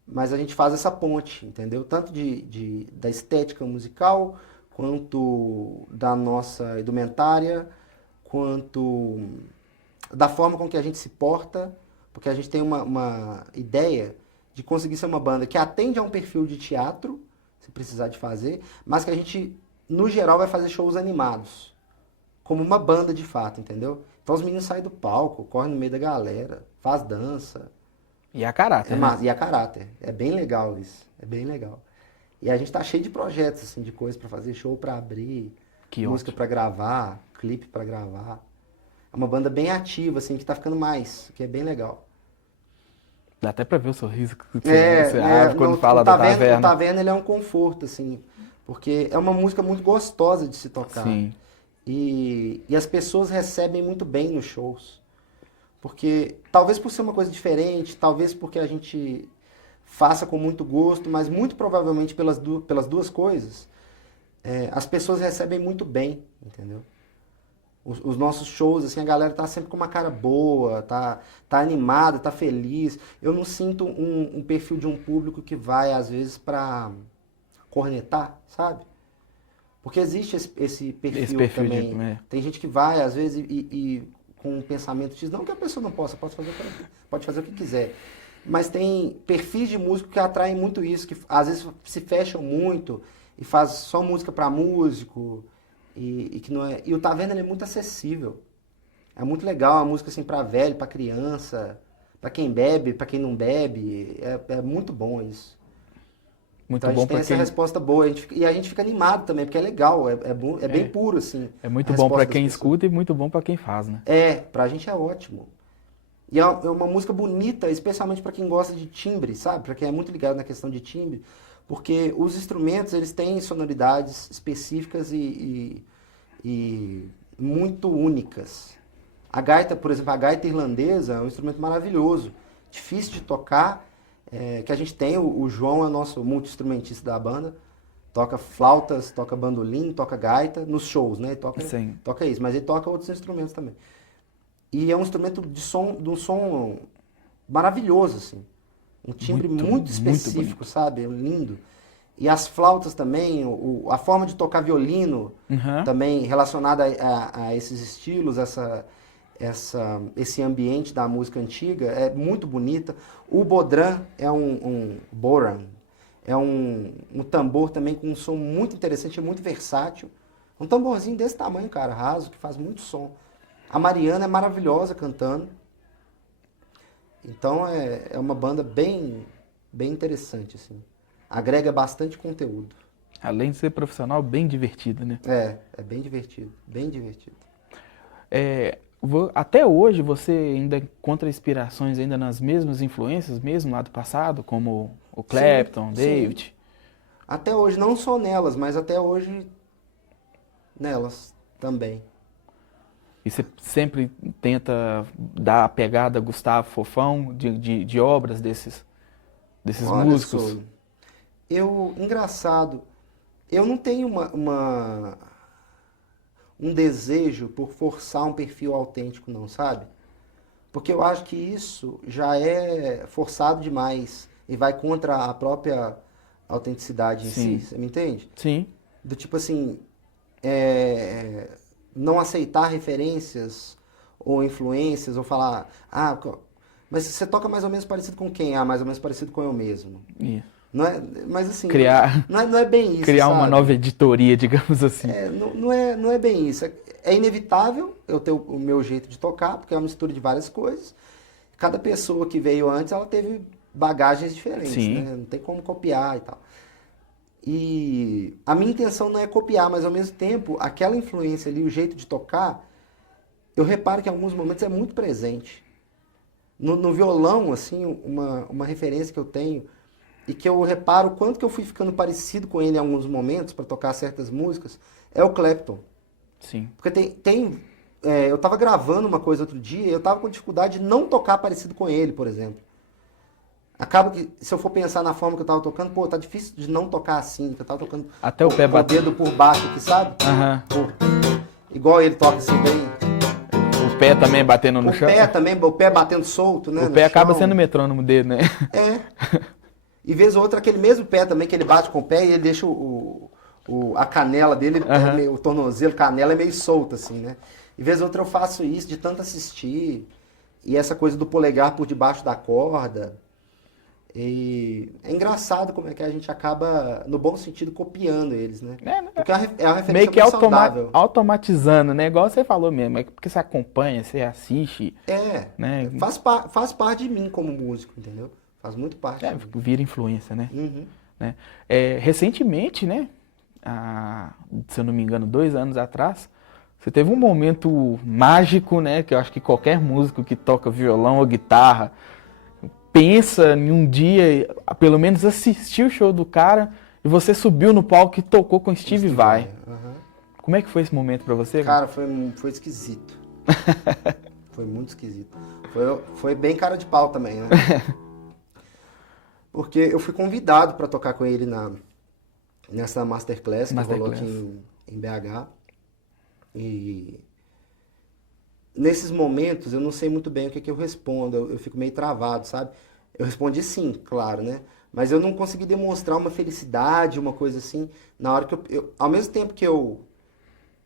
mas a gente faz essa ponte, entendeu? Tanto da estética musical, quanto da nossa indumentária, quanto da forma com que a gente se porta, porque a gente tem uma ideia de conseguir ser uma banda que atende a um perfil de teatro, se precisar de fazer, mas que a gente, no geral, vai fazer shows animados, como uma banda de fato, entendeu? Então os meninos saem do palco, correm no meio da galera, faz dança. E a caráter, né? E a caráter. É bem legal isso. É bem legal. E a gente tá cheio de projetos, assim, de coisas pra fazer, show pra abrir, Que música ótimo. pra gravar, clipe pra gravar. É uma banda bem ativa, assim, que tá ficando mais, que é bem legal. Dá até pra ver o sorriso que você abre quando não, fala da O taverna. Taverna, ele é um conforto, assim, porque é uma música muito gostosa de se tocar. Sim. E as pessoas recebem muito bem nos shows. Porque, talvez por ser uma coisa diferente, talvez porque a gente faça com muito gosto, mas muito provavelmente pelas duas coisas, as pessoas recebem muito bem, entendeu? Os nossos shows, assim, a galera tá sempre com uma cara boa, tá animada, tá feliz. Eu não sinto um perfil de um público que vai, às vezes, pra cornetar, sabe? Porque existe esse perfil também. Tem gente que vai, às vezes, e com um pensamento X, não que a pessoa não pode fazer o que quiser. Mas tem perfis de músico que atraem muito isso, que às vezes se fecham muito e faz só música pra músico. E que não é. E o Taverna, ele é muito acessível. É muito legal, a música assim para velho, para criança, para quem bebe, para quem não bebe. É muito bom isso. Muito Então a gente bom tem pra essa quem... resposta boa. E a gente fica animado também, porque é legal, bem puro, assim. É muito a bom pra resposta quem das pessoas. escuta e muito bom pra quem faz, né? Pra gente é ótimo. E é uma música bonita, especialmente para quem gosta de timbre, sabe? Para quem é muito ligado na questão de timbre. Porque os instrumentos, eles têm sonoridades específicas e muito únicas. A gaita, por exemplo, a gaita irlandesa é um instrumento maravilhoso, difícil de tocar, que a gente tem, o João é o nosso multi-instrumentista da banda, toca flautas, toca bandolim, toca gaita, nos shows, né? Sim. Toca isso, mas ele toca outros instrumentos também. E é um instrumento de um som maravilhoso, assim. Um timbre muito específico, bonito. sabe? Lindo. E as flautas também, a forma de tocar violino também relacionada a esses estilos, esse ambiente da música antiga é muito bonita. O bodhran é boran, é um tambor também com um som muito interessante, muito versátil. Um tamborzinho desse tamanho, cara, raso, que faz muito som. A Mariana é maravilhosa cantando. Então é uma banda bem interessante, assim. Agrega bastante conteúdo. Além de ser profissional, bem divertido, né? É bem divertido, bem divertido. Até hoje você ainda encontra inspirações ainda nas mesmas influências, mesmo lá do passado, como o Clapton, Sim, David? até hoje, não só nelas, mas até hoje nelas também. E você sempre tenta dar a pegada Gustavo Fofão de obras desses Olha músicos? só, engraçado, eu não tenho um desejo por forçar um perfil autêntico, não, sabe? Porque eu acho que isso já é forçado demais e vai contra a própria autenticidade em si, Sim, você me entende? sim, Do tipo assim, é, não aceitar referências ou influências, ou falar, mas você toca mais ou menos parecido com quem? Ah, mais ou menos parecido com eu mesmo. e Não é, mas assim, criar, não é bem isso, criar uma sabe? nova editoria, digamos assim. Não é bem isso. É inevitável eu ter o meu jeito de tocar, porque é uma mistura de várias coisas. Cada pessoa que veio antes, ela teve bagagens diferentes, Sim, né? Não tem como copiar e tal. E a minha intenção não é copiar, mas ao mesmo tempo, aquela influência ali, o jeito de tocar, eu reparo que em alguns momentos é muito presente. No violão, assim, uma referência que eu tenho e que eu reparo o quanto que eu fui ficando parecido com ele em alguns momentos para tocar certas músicas, é o Clapton. sim. Porque eu tava gravando uma coisa outro dia e eu tava com dificuldade de não tocar parecido com ele, por exemplo. Acaba que, se eu for pensar na forma que eu tava tocando, pô, tá difícil de não tocar assim, que eu tava tocando Até o pé com o bater. dedo por baixo aqui, sabe? Aham. Igual ele toca assim, bem. O pé também batendo Com no o chão. pé também, o pé batendo solto, né? O No pé acaba sendo chão. o metrônomo dele, né? É. E vez ou outra, aquele mesmo pé também, que ele bate com o pé e ele deixa a canela dele, Aham. o tornozelo, canela é meio solta, assim, né? E vez ou outra eu faço isso de tanto assistir. E essa coisa do polegar por debaixo da corda. E é engraçado como é que a gente acaba, no bom sentido, copiando eles, né? Né? Porque é uma referência Meio que muito saudável. automatizando, né? Igual você falou mesmo, é porque você acompanha, você assiste, É, né? faz parte de mim como músico, entendeu? Faz muito parte de mim. Vira influência, né? Uhum. né? Recentemente, né? Se eu não me engano, 2 anos atrás, você teve um momento mágico, né? Que eu acho que qualquer músico que toca violão ou guitarra pensa em um dia, pelo menos assistir o show do cara e você subiu no palco e tocou com Steve Vai. Aham. Como é que foi esse momento pra você, cara? Cara, foi esquisito. Foi muito esquisito. Foi bem cara de pau também, né? Porque eu fui convidado para tocar com ele nessa masterclass que rolou aqui em BH. E nesses momentos eu não sei muito bem o que eu respondo. Eu fico meio travado, sabe? Eu respondi sim, claro, né? Mas eu não consegui demonstrar uma felicidade, uma coisa assim. Na hora que ao mesmo tempo que eu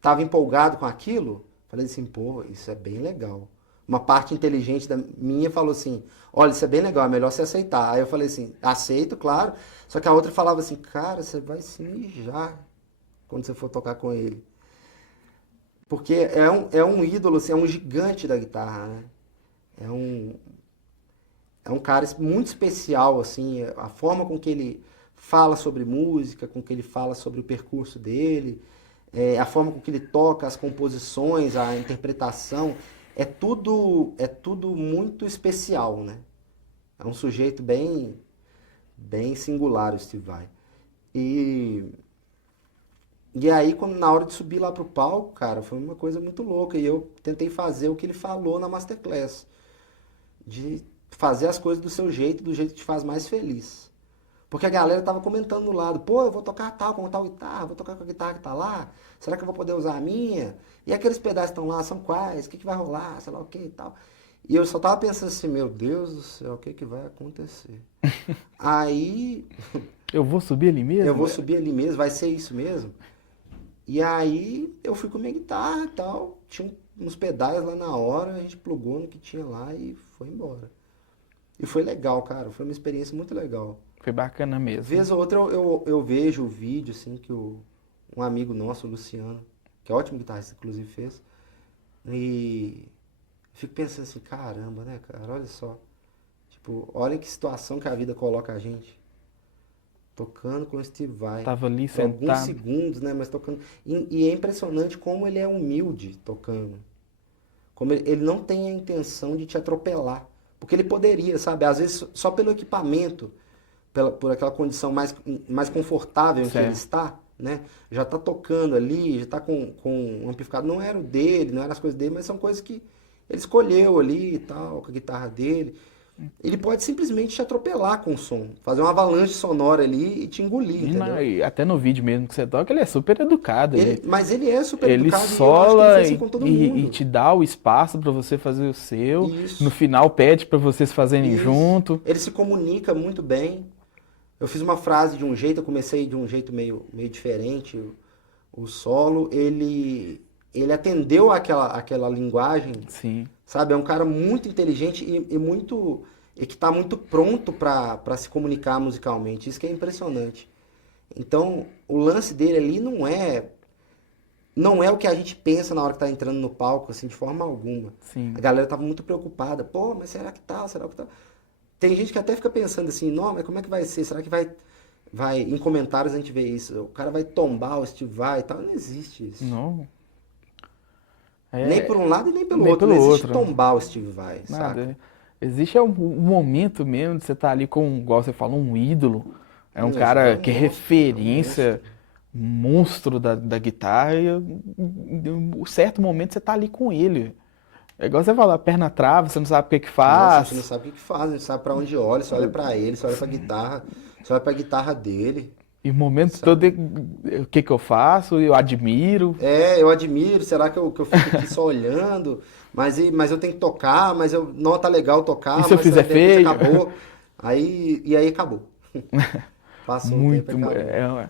tava empolgado com aquilo, falei assim, pô, isso é bem legal. Uma parte inteligente da minha falou assim, olha, isso é bem legal, é melhor você aceitar. Aí eu falei assim, aceito, claro. Só que a outra falava assim, cara, você vai se mijar quando você for tocar com ele. Porque é um ídolo, assim, é um gigante da guitarra, né? É um cara muito especial, assim, a forma com que ele fala sobre música, com que ele fala sobre o percurso dele, a forma com que ele toca, as composições, a interpretação, é tudo muito especial, né? É um sujeito bem singular, o Steve Vai. E aí, na hora de subir lá pro palco, cara, foi uma coisa muito louca. E eu tentei fazer o que ele falou na Masterclass. De fazer as coisas do seu jeito, do jeito que te faz mais feliz. Porque a galera tava comentando do lado, pô, eu vou tocar tal, com tal guitarra, vou tocar com a guitarra que tá lá, será que eu vou poder usar a minha? E aqueles pedaços que estão lá, são quais? O que vai rolar? Sei lá o que e tal. E eu só tava pensando assim, meu Deus do céu, o que vai acontecer? Aí, Eu vou subir ali mesmo? eu vou subir ali mesmo, vai ser isso mesmo? E aí, eu fui com minha guitarra e tal, tinha uns pedais lá na hora, a gente plugou no que tinha lá e foi embora. E foi legal, cara, foi uma experiência muito legal. Foi bacana mesmo. Vez ou outra eu vejo o vídeo, assim, que um amigo nosso, o Luciano, que é ótimo guitarrista, inclusive, fez. E fico pensando assim, caramba, né, cara, olha só. Tipo, olha que situação que a vida coloca a gente. Tocando com o Steve Vai. Tava ali Por alguns sentado. segundos, né? Mas tocando. E é impressionante como ele é humilde tocando. Como ele não tem a intenção de te atropelar. Porque ele poderia, sabe? Às vezes, só pelo equipamento, por aquela condição mais confortável em que ele Certo. está, né? Já tá tocando ali, já tá com um amplificador. Não era o dele, não eram as coisas dele, mas são coisas que ele escolheu ali e tal, com a guitarra dele. Ele pode simplesmente te atropelar com o som, fazer uma avalanche sonora ali e te engolir, entendeu? E até no vídeo mesmo que você toca, ele é super educado. Mas ele é super Ele educado e eu acho que ele sola foi assim com todo mundo. e te dá o espaço pra você fazer o seu. Isso. No final pede pra vocês fazerem Isso. junto. Ele se comunica muito bem. Eu fiz uma frase de um jeito, eu comecei de um jeito meio diferente, o solo. Ele atendeu aquela linguagem, Sim. sabe? É um cara muito inteligente e que está muito pronto para se comunicar musicalmente. Isso que é impressionante. Então, o lance dele ali não é o que a gente pensa na hora que tá entrando no palco, assim, de forma alguma. Sim. A galera tava muito preocupada. Pô, mas será que tal? Será que tal? Tem gente que até fica pensando assim, não, mas como é que vai ser? Será que vai... Em comentários a gente vê isso. O cara vai tombar o Steve Vai e tal. Não existe isso. Não. Nem por um lado e nem pelo nem outro. pelo Não existe outro. tombar o Steve Vai, Nada. saca? Existe um momento mesmo de você estar ali com, igual você falou, um ídolo. É um Não, cara é um que é monstro, referência, monstro da guitarra. E um certo momento você tá ali com ele. É igual você falar, a perna trava, você não sabe o que que Nossa, a faz. gente não sabe o que faz, a gente sabe pra onde olha, você olha pra ele, você olha pra guitarra, você olha pra guitarra dele. E o momento Sabe? todo, o que que eu faço? Eu admiro. Eu admiro, será que eu fico aqui só olhando? Mas eu tenho que tocar, não tá legal tocar, E se eu mas fizer de repente feio? acabou. Aí acabou. Passou o tempo e Muito. acabou.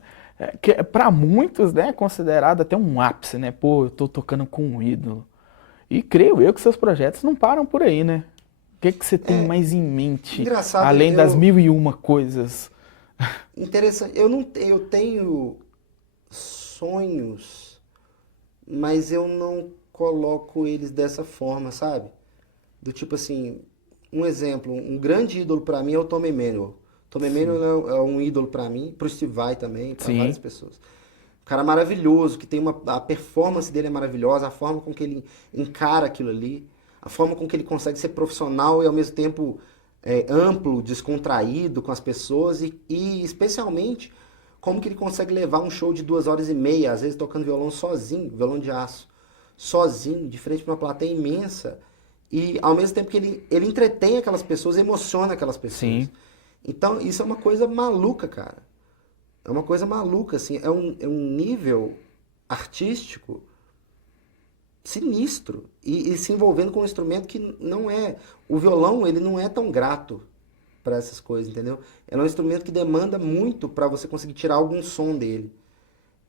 Que para muitos, né, é considerado até um ápice, né? Pô, eu tô tocando com um ídolo. E creio eu que seus projetos não param por aí, né? O que que você tem mais em mente? Engraçado, Além das 1001 coisas. Interessante. Eu tenho sonhos, mas eu não coloco eles dessa forma, sabe? Do tipo assim, um exemplo, um grande ídolo pra mim é o Tom Emanuel. Tom Emanuel é um ídolo pra mim, pro Steve Vai também, pra Sim. várias pessoas. Um cara maravilhoso, que tem a performance dele é maravilhosa, a forma com que ele encara aquilo ali, a forma com que ele consegue ser profissional e ao mesmo tempo amplo, descontraído com as pessoas e especialmente como que ele consegue levar um show de 2 horas e meia, às vezes tocando violão sozinho, violão de aço, sozinho, de frente para uma plateia imensa e ao mesmo tempo que ele entretém aquelas pessoas, emociona aquelas pessoas. Sim. Então isso é uma coisa maluca, cara. É uma coisa maluca, assim, é um nível artístico sinistro e se envolvendo com um instrumento que não é... O violão, ele não é tão grato para essas coisas, entendeu? É um instrumento que demanda muito para você conseguir tirar algum som dele.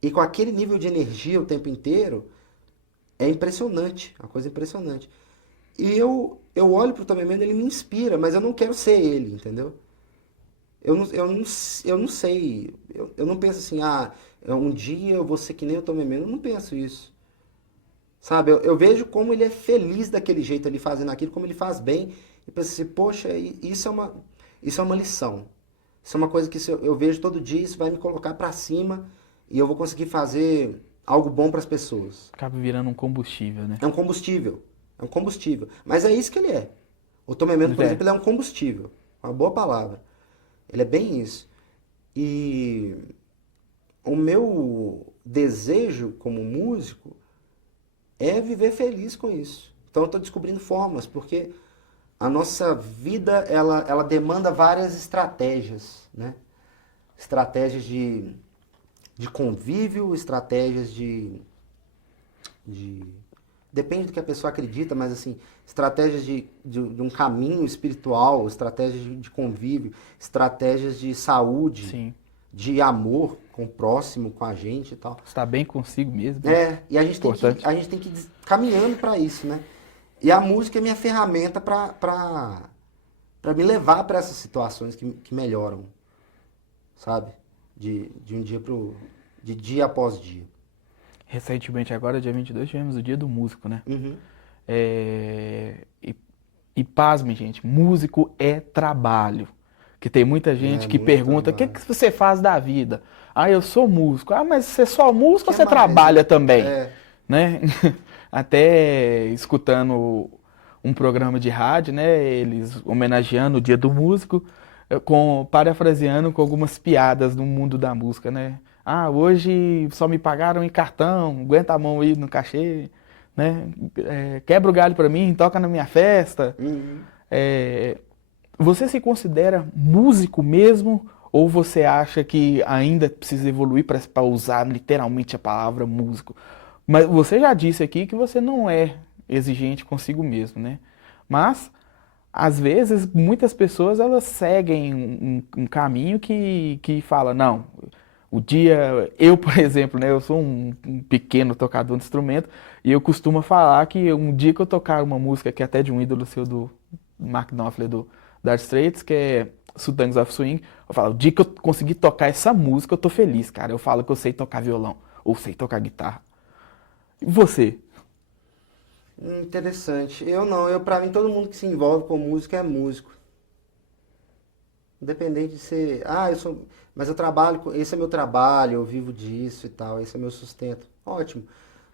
E com aquele nível de energia o tempo inteiro, é impressionante, uma coisa impressionante. E eu olho pro Tom Emanuel, ele me inspira, mas eu não quero ser ele, entendeu? Eu não sei, eu não penso assim, um dia eu vou ser que nem o Tom Emanuel, eu não penso isso. Sabe, eu vejo como ele é feliz daquele jeito ali, fazendo aquilo, como ele faz bem, e penso assim, poxa, isso é uma lição. Isso é uma coisa que eu vejo todo dia, isso vai me colocar pra cima, e eu vou conseguir fazer algo bom pras pessoas. Acaba virando um combustível, né? É um combustível, mas é isso que ele é. O Tom Emanuel, por exemplo, ele é um combustível, uma boa palavra. Ele é bem isso. E o meu desejo como músico é viver feliz com isso. Então eu estou descobrindo formas, porque a nossa vida ela demanda várias estratégias, né? Estratégias de convívio, estratégias de depende do que a pessoa acredita, mas assim, estratégias de um caminho espiritual, estratégias de convívio, estratégias de saúde, Sim. de amor com o próximo, com a gente e tal. Está bem consigo mesmo. Né? E a gente tem que ir caminhando para isso, né? E a música é minha ferramenta para me levar para essas situações que melhoram, sabe? De um dia de dia após dia. Recentemente, agora, dia 22, tivemos o Dia do Músico, né? Uhum. E pasme, gente, músico é trabalho. Que tem muita gente que muito pergunta, o que trabalho. que você faz da vida? Ah, eu sou músico. Ah, mas você é só músico ou Que você mais, trabalha né? também? É, Né? Até escutando um programa de rádio, né? Eles homenageando o Dia do Músico, parafraseando com algumas piadas do mundo da música, né? Ah, hoje só me pagaram em cartão, aguenta a mão aí no cachê, né? Quebra o galho pra mim, toca na minha festa. uhum. É, você se considera músico mesmo? Ou você acha que ainda precisa evoluir para usar literalmente a palavra músico? Mas você já disse aqui que você não é exigente consigo mesmo, né? Mas, às vezes, muitas pessoas elas seguem um caminho que fala, não, o dia... Eu, por exemplo, né? Eu sou um pequeno tocador de instrumento e eu costumo falar que um dia que eu tocar uma música que é até de um ídolo seu, do Mark Knopfler, do Dire Straits, que é Sultans of Swing, eu falo, o dia que eu conseguir tocar essa música, eu tô feliz, cara. Eu falo que eu sei tocar violão, ou sei tocar guitarra. E você? Interessante. Eu não, pra mim todo mundo que se envolve com música é músico. Independente de ser, mas eu trabalho, esse é meu trabalho, eu vivo disso e tal, esse é meu sustento. Ótimo.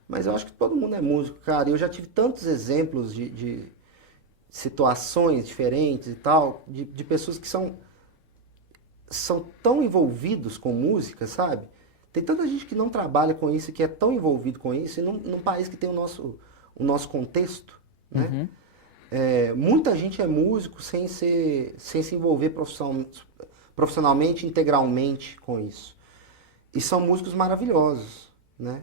Mas eu acho que todo mundo é músico, cara. Eu já tive tantos exemplos de situações diferentes e tal, de pessoas que são tão envolvidos com música, sabe? Tem tanta gente que não trabalha com isso e que é tão envolvido com isso, e num país que tem o nosso contexto, né? Uhum. Muita gente é músico sem se envolver profissionalmente, integralmente com isso. E são músicos maravilhosos, né?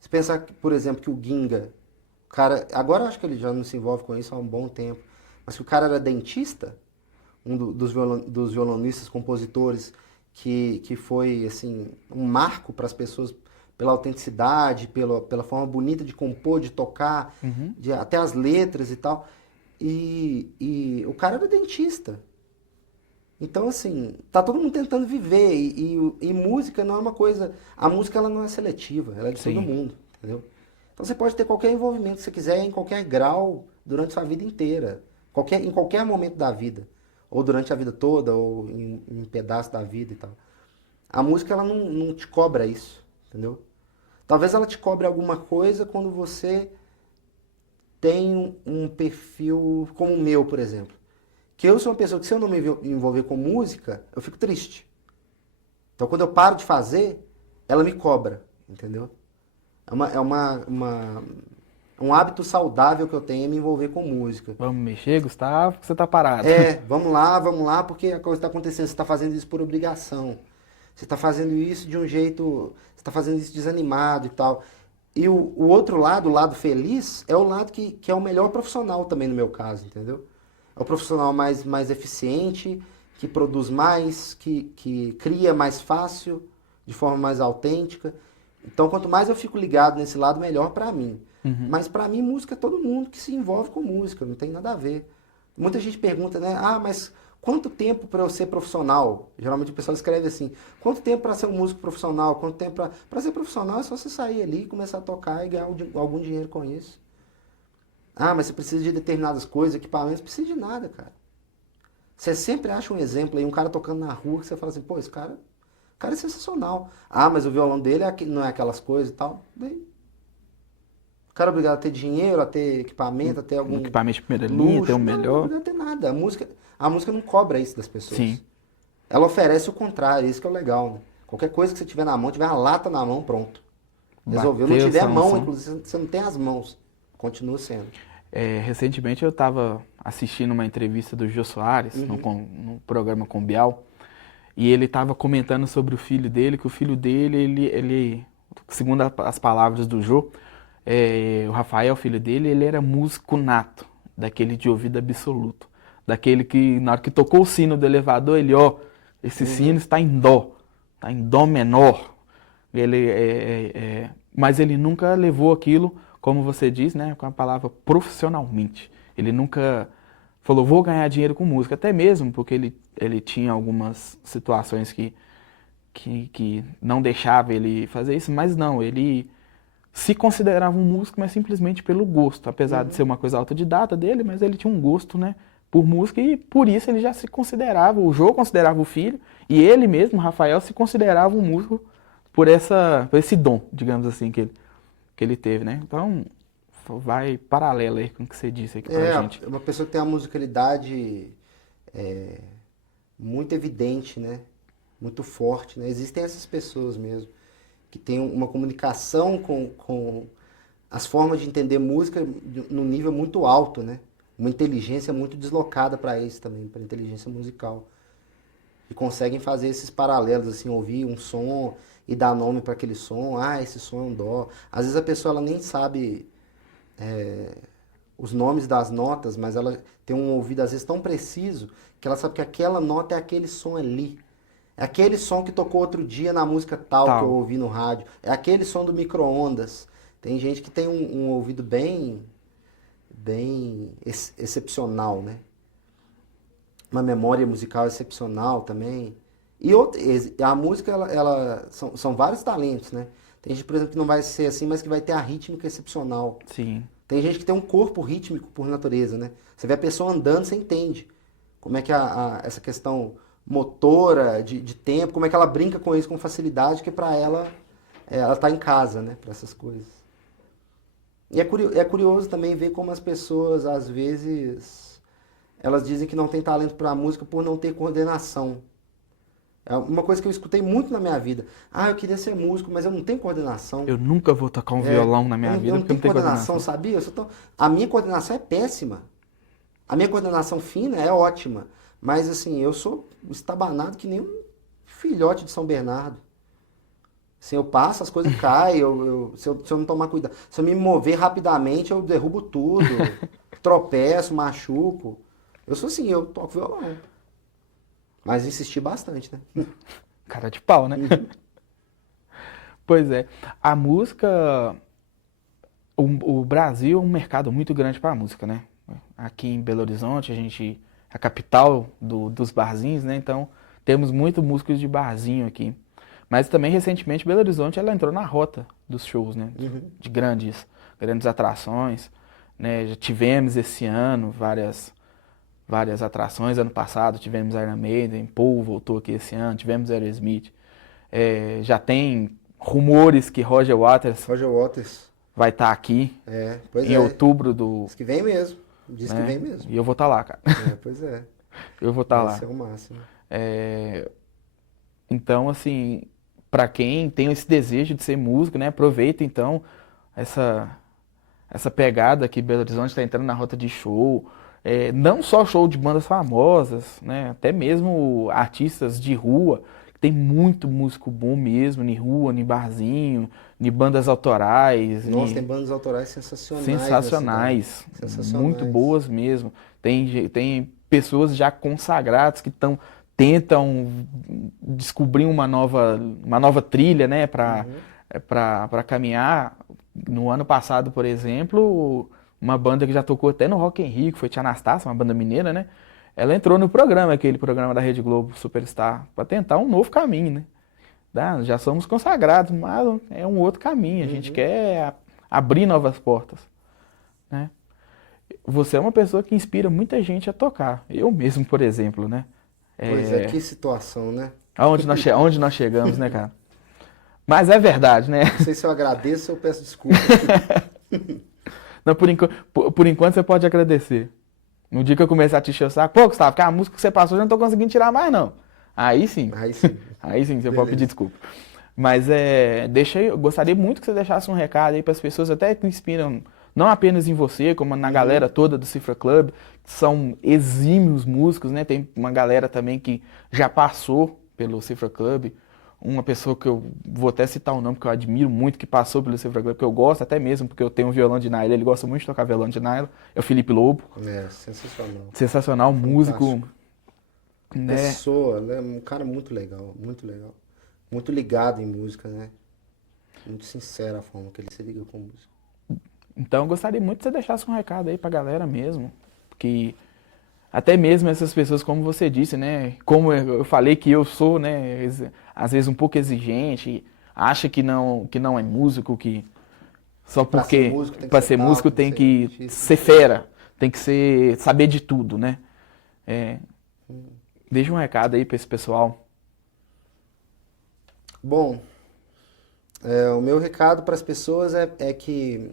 Se pensar, por exemplo, que o Ginga, o cara, agora eu acho que ele já não se envolve com isso há um bom tempo, mas que o cara era dentista, dos violonistas, compositores, que foi assim um marco para as pessoas pela autenticidade, pela forma bonita de compor, de tocar, Uhum. até as letras e tal. E o cara era dentista. Então, assim, tá todo mundo tentando viver. E música não é uma coisa. A música ela não é seletiva, ela é de todo Sim. mundo, entendeu? Então você pode ter qualquer envolvimento que você quiser, em qualquer grau, durante sua vida inteira. Em qualquer momento da vida. Ou durante a vida toda, ou em um pedaço da vida e tal. A música ela não te cobra isso, entendeu? Talvez ela te cobre alguma coisa quando você tem um perfil como o meu, por exemplo. Que eu sou uma pessoa que, se eu não me envolver com música, eu fico triste. Então, quando eu paro de fazer, ela me cobra, entendeu? Um hábito saudável que eu tenho é me envolver com música. Vamos mexer, Gustavo, que você tá parado. Vamos lá, porque a coisa está acontecendo. Você está fazendo isso por obrigação. Você está fazendo isso de um jeito. Você está fazendo isso desanimado e tal. E o outro lado, o lado feliz, é o lado que é o melhor profissional também no meu caso, entendeu? É o profissional mais eficiente, que produz mais, que cria mais fácil, de forma mais autêntica. Então, quanto mais eu fico ligado nesse lado, melhor pra mim. Uhum. Mas pra mim, música é todo mundo que se envolve com música, não tem nada a ver. Muita gente pergunta, né? Ah, mas quanto tempo pra eu ser profissional? Geralmente o pessoal escreve assim: quanto tempo pra ser um músico profissional? Quanto tempo pra ser profissional é só você sair ali, começar a tocar e ganhar algum dinheiro com isso. Ah, mas você precisa de determinadas coisas, equipamentos, não precisa de nada, cara. Você sempre acha um exemplo aí, um cara tocando na rua, que você fala assim, pô, esse cara é sensacional. Ah, mas o violão dele não é aquelas coisas e tal. Daí, o cara é obrigado a ter dinheiro, a ter equipamento, a ter algum Equipamento de primeira linha, luxo. tem o Não é melhor. obrigado a ter nada. A música não cobra isso das pessoas. Sim. Ela oferece o contrário, isso que é o legal, né? Qualquer coisa que você tiver na mão, tiver uma lata na mão, pronto. Resolveu. Não Bateu, tiver mão, Sansão. inclusive, você não tem as mãos. Continua sendo. Recentemente eu estava assistindo uma entrevista do Jô Soares, no programa com o Bial, e ele estava comentando sobre o filho dele, que o filho dele, ele segundo as palavras do Jô, o Rafael, filho dele, ele era músico nato, daquele de ouvido absoluto, daquele que na hora que tocou o sino do elevador, ele, esse sino está em dó menor, mas ele nunca levou aquilo, como você diz, né, com a palavra profissionalmente. Ele nunca falou, vou ganhar dinheiro com música, até mesmo porque ele tinha algumas situações que não deixava ele fazer isso, mas não, ele se considerava um músico, mas simplesmente pelo gosto, apesar de ser uma coisa autodidata dele, mas ele tinha um gosto, né, por música e por isso ele já se considerava, o Jô considerava o filho e ele mesmo, Rafael, se considerava um músico por esse dom, digamos assim, que ele teve, né? Então, vai paralelo aí com o que você disse aqui pra gente. É uma pessoa que tem uma musicalidade muito evidente, né? Muito forte, né? Existem essas pessoas mesmo, que têm uma comunicação com as formas de entender música num nível muito alto, né? Uma inteligência muito deslocada para isso também, para inteligência musical. E conseguem fazer esses paralelos, assim, ouvir um som e dar nome para aquele som. Ah, esse som é um dó. Às vezes a pessoa ela nem sabe os nomes das notas, mas ela tem um ouvido às vezes tão preciso que ela sabe que aquela nota é aquele som ali. É aquele som que tocou outro dia na música tal que eu ouvi no rádio. É aquele som do micro-ondas. Tem gente que tem um ouvido bem excepcional, né? Uma memória musical excepcional também. E a música, são vários talentos, né? Tem gente, por exemplo, que não vai ser assim, mas que vai ter a rítmica excepcional. Sim. Tem gente que tem um corpo rítmico por natureza, né? Você vê a pessoa andando, você entende como é que essa questão motora, de tempo, como é que ela brinca com isso com facilidade, que para ela tá em casa, né? Para essas coisas. E é curioso também ver como as pessoas, às vezes, elas dizem que não tem talento para a música por não ter coordenação. É uma coisa que eu escutei muito na minha vida. Ah, eu queria ser músico, mas eu não tenho coordenação. Eu nunca vou tocar um violão na minha vida Eu porque eu não tenho não tenho coordenação, sabia? A minha coordenação é péssima. A minha coordenação fina é ótima. Mas, assim, eu sou estabanado que nem um filhote de São Bernardo. Assim, eu passo, as coisas caem, se eu não tomar cuidado. Se eu me mover rapidamente, eu derrubo tudo, tropeço, machuco. Eu sou assim, eu toco violão. Mas insisti bastante, né? Cara de pau, né? Pois é. A música... O Brasil é um mercado muito grande para a música, né? Aqui em Belo Horizonte, a capital dos barzinhos, né? Então, temos muitos músicos de barzinho aqui. Mas também, recentemente, Belo Horizonte ela entrou na rota dos shows, né? De grandes atrações, né? Já tivemos esse ano várias atrações. Ano passado tivemos Iron Maiden, Paul voltou aqui esse ano, tivemos Aerosmith. Já tem rumores que Roger Waters vai estar aqui em outubro do... Diz que vem mesmo. Diz que vem mesmo. E eu vou estar lá, cara. Pois é. Eu vou estar lá. Vai ser o máximo. Então, assim, para quem tem esse desejo de ser músico, né, aproveita então essa pegada que Belo Horizonte está entrando na rota de show. Não só show de bandas famosas, né, até mesmo artistas de rua. Tem muito músico bom mesmo, em rua, em barzinho, em bandas autorais. Nossa, tem bandas autorais sensacionais. Sensacionais. Muito boas mesmo. Tem pessoas já consagradas que tentam descobrir uma nova trilha, né, para caminhar. No ano passado, por exemplo, uma banda que já tocou até no Rock in Rio, que foi Tia Anastácia, uma banda mineira, né? Ela entrou no programa, aquele programa da Rede Globo, Superstar, para tentar um novo caminho, né? Já somos consagrados, mas é um outro caminho. A gente quer abrir novas portas, né? Você é uma pessoa que inspira muita gente a tocar. Eu mesmo, por exemplo, né? Pois é, que situação, né? Aonde nós chegamos, né, cara? Mas é verdade, né? Não sei se eu agradeço ou peço desculpa. Não, por enquanto você pode agradecer. No dia que eu começar a te encher o saco, pô, Gustavo, que a música que você passou eu já não tô conseguindo tirar mais, não. Aí sim. Aí sim, você pode pedir desculpa. Mas eu gostaria muito que você deixasse um recado aí para as pessoas, até que inspiram, não apenas em você, como na galera toda do Cifra Club, que são exímios músicos, né? Tem uma galera também que já passou pelo Cifra Club. Uma pessoa que eu vou até citar o nome, que eu admiro muito, que passou pelo Cifra Club, que eu gosto até mesmo, porque eu tenho um violão de nylon, ele gosta muito de tocar violão de nylon, é o Felipe Lobo. Sensacional. Sensacional, músico. Né? Pessoa, né? Um cara muito legal, muito legal. Muito ligado em música, né? Muito sincero a forma que ele se liga com música. Então eu gostaria muito que você deixasse um recado aí pra galera mesmo, porque... Até mesmo essas pessoas, como você disse, né? Como eu falei que eu sou, né? Às vezes um pouco exigente, acha que não é músico, que só porque para ser músico tem que ser fera, tem que saber de tudo, né? Deixa um recado aí pra esse pessoal. Bom, o meu recado para as pessoas é que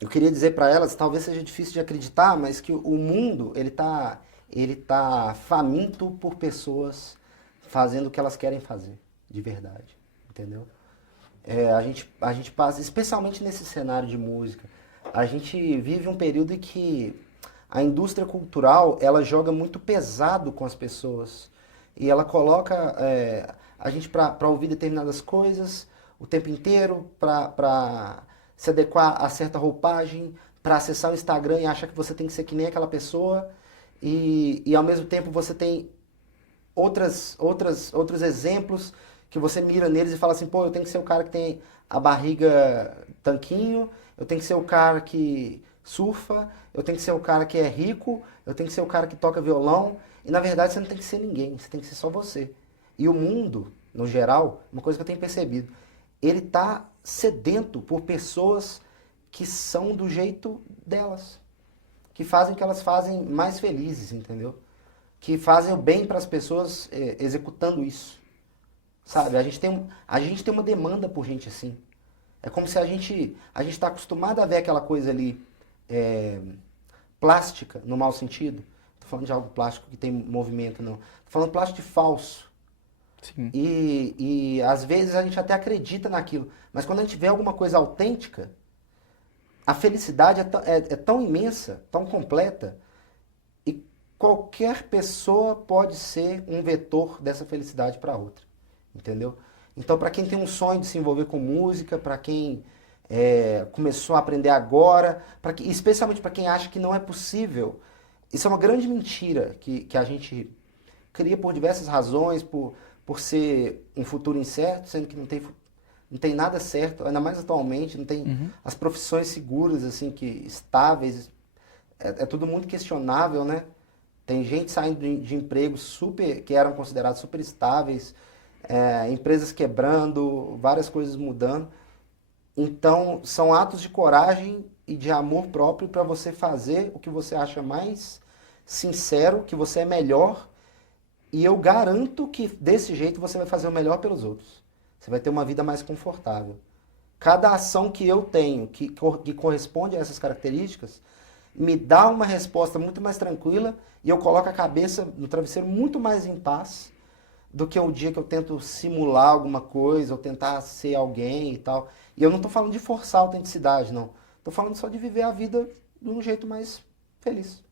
eu queria dizer para elas, talvez seja difícil de acreditar, mas que o mundo ele tá faminto por pessoas fazendo o que elas querem fazer, de verdade, entendeu? A gente passa, especialmente nesse cenário de música, a gente vive um período em que a indústria cultural ela joga muito pesado com as pessoas e ela coloca a gente para ouvir determinadas coisas o tempo inteiro, para se adequar a certa roupagem, para acessar o Instagram e achar que você tem que ser que nem aquela pessoa e ao mesmo tempo você tem outros exemplos que você mira neles e fala assim, pô, eu tenho que ser o cara que tem a barriga tanquinho, eu tenho que ser o cara que surfa, eu tenho que ser o cara que é rico, eu tenho que ser o cara que toca violão, e na verdade você não tem que ser ninguém, você tem que ser só você. E o mundo, no geral, uma coisa que eu tenho percebido, ele tá sedento por pessoas que são do jeito delas, que fazem o que elas fazem mais felizes, entendeu? Que fazem o bem para as pessoas executando isso. Sabe, a gente tem uma demanda por gente assim. É como se a gente está acostumado a ver aquela coisa ali plástica, no mau sentido. Tô falando de algo plástico que tem movimento, não. Tô falando plástico de falso. Sim. E às vezes a gente até acredita naquilo. Mas quando a gente vê alguma coisa autêntica, a felicidade é tão imensa, tão completa, e qualquer pessoa pode ser um vetor dessa felicidade para outra. Entendeu? Então, para quem tem um sonho de se envolver com música, para quem começou a aprender agora, especialmente para quem acha que não é possível, isso é uma grande mentira que a gente cria por diversas razões, por ser um futuro incerto, sendo que não tem nada certo, ainda mais atualmente, não tem as profissões seguras, assim, estáveis, é tudo muito questionável, né? Tem gente saindo de empregos que eram considerados super estáveis, empresas quebrando, várias coisas mudando. Então, são atos de coragem e de amor próprio para você fazer o que você acha mais sincero, que você é melhor, e eu garanto que desse jeito você vai fazer o melhor pelos outros. Você vai ter uma vida mais confortável. Cada ação que eu tenho que corresponde a essas características me dá uma resposta muito mais tranquila e eu coloco a cabeça no travesseiro muito mais em paz do que o dia que eu tento simular alguma coisa ou tentar ser alguém e tal. E eu não estou falando de forçar a autenticidade, não. Estou falando só de viver a vida de um jeito mais feliz.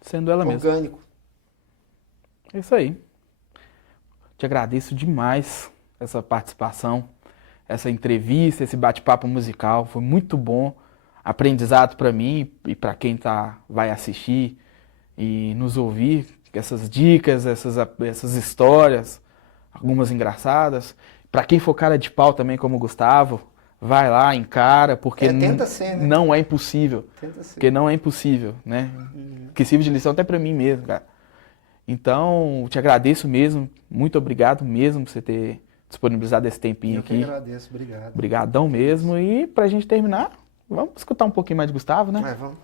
Sendo ela mesma. Orgânico. É isso aí. Te agradeço demais essa participação, essa entrevista, esse bate-papo musical. Foi muito bom. Aprendizado para mim e para quem vai assistir e nos ouvir. Essas dicas, essas histórias, algumas engraçadas. Para quem for cara de pau também, como o Gustavo, vai lá, encara, porque Tenta ser, né? não é impossível. Tenta ser. Porque não é impossível, né? Que sirva de lição até para mim mesmo, cara. Então, te agradeço mesmo, muito obrigado mesmo por você ter disponibilizado esse tempinho Eu aqui. que agradeço, obrigado. Obrigadão mesmo. E pra gente terminar, vamos escutar um pouquinho mais de Gustavo, né? Vamos.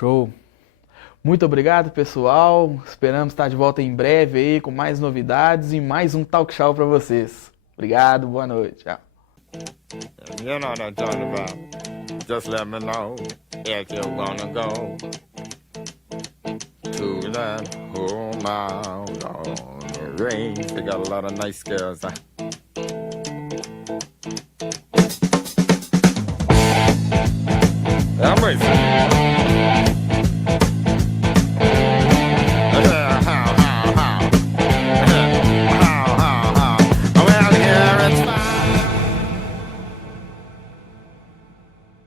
Show. Muito obrigado, pessoal. Esperamos estar de volta em breve aí com mais novidades e mais um talk show para vocês. Obrigado, boa noite. Tchau. You know what I'm talking about. Just let me know if you wanna go to that whole mile on the range. They got a lot of nice girls. I'm racing.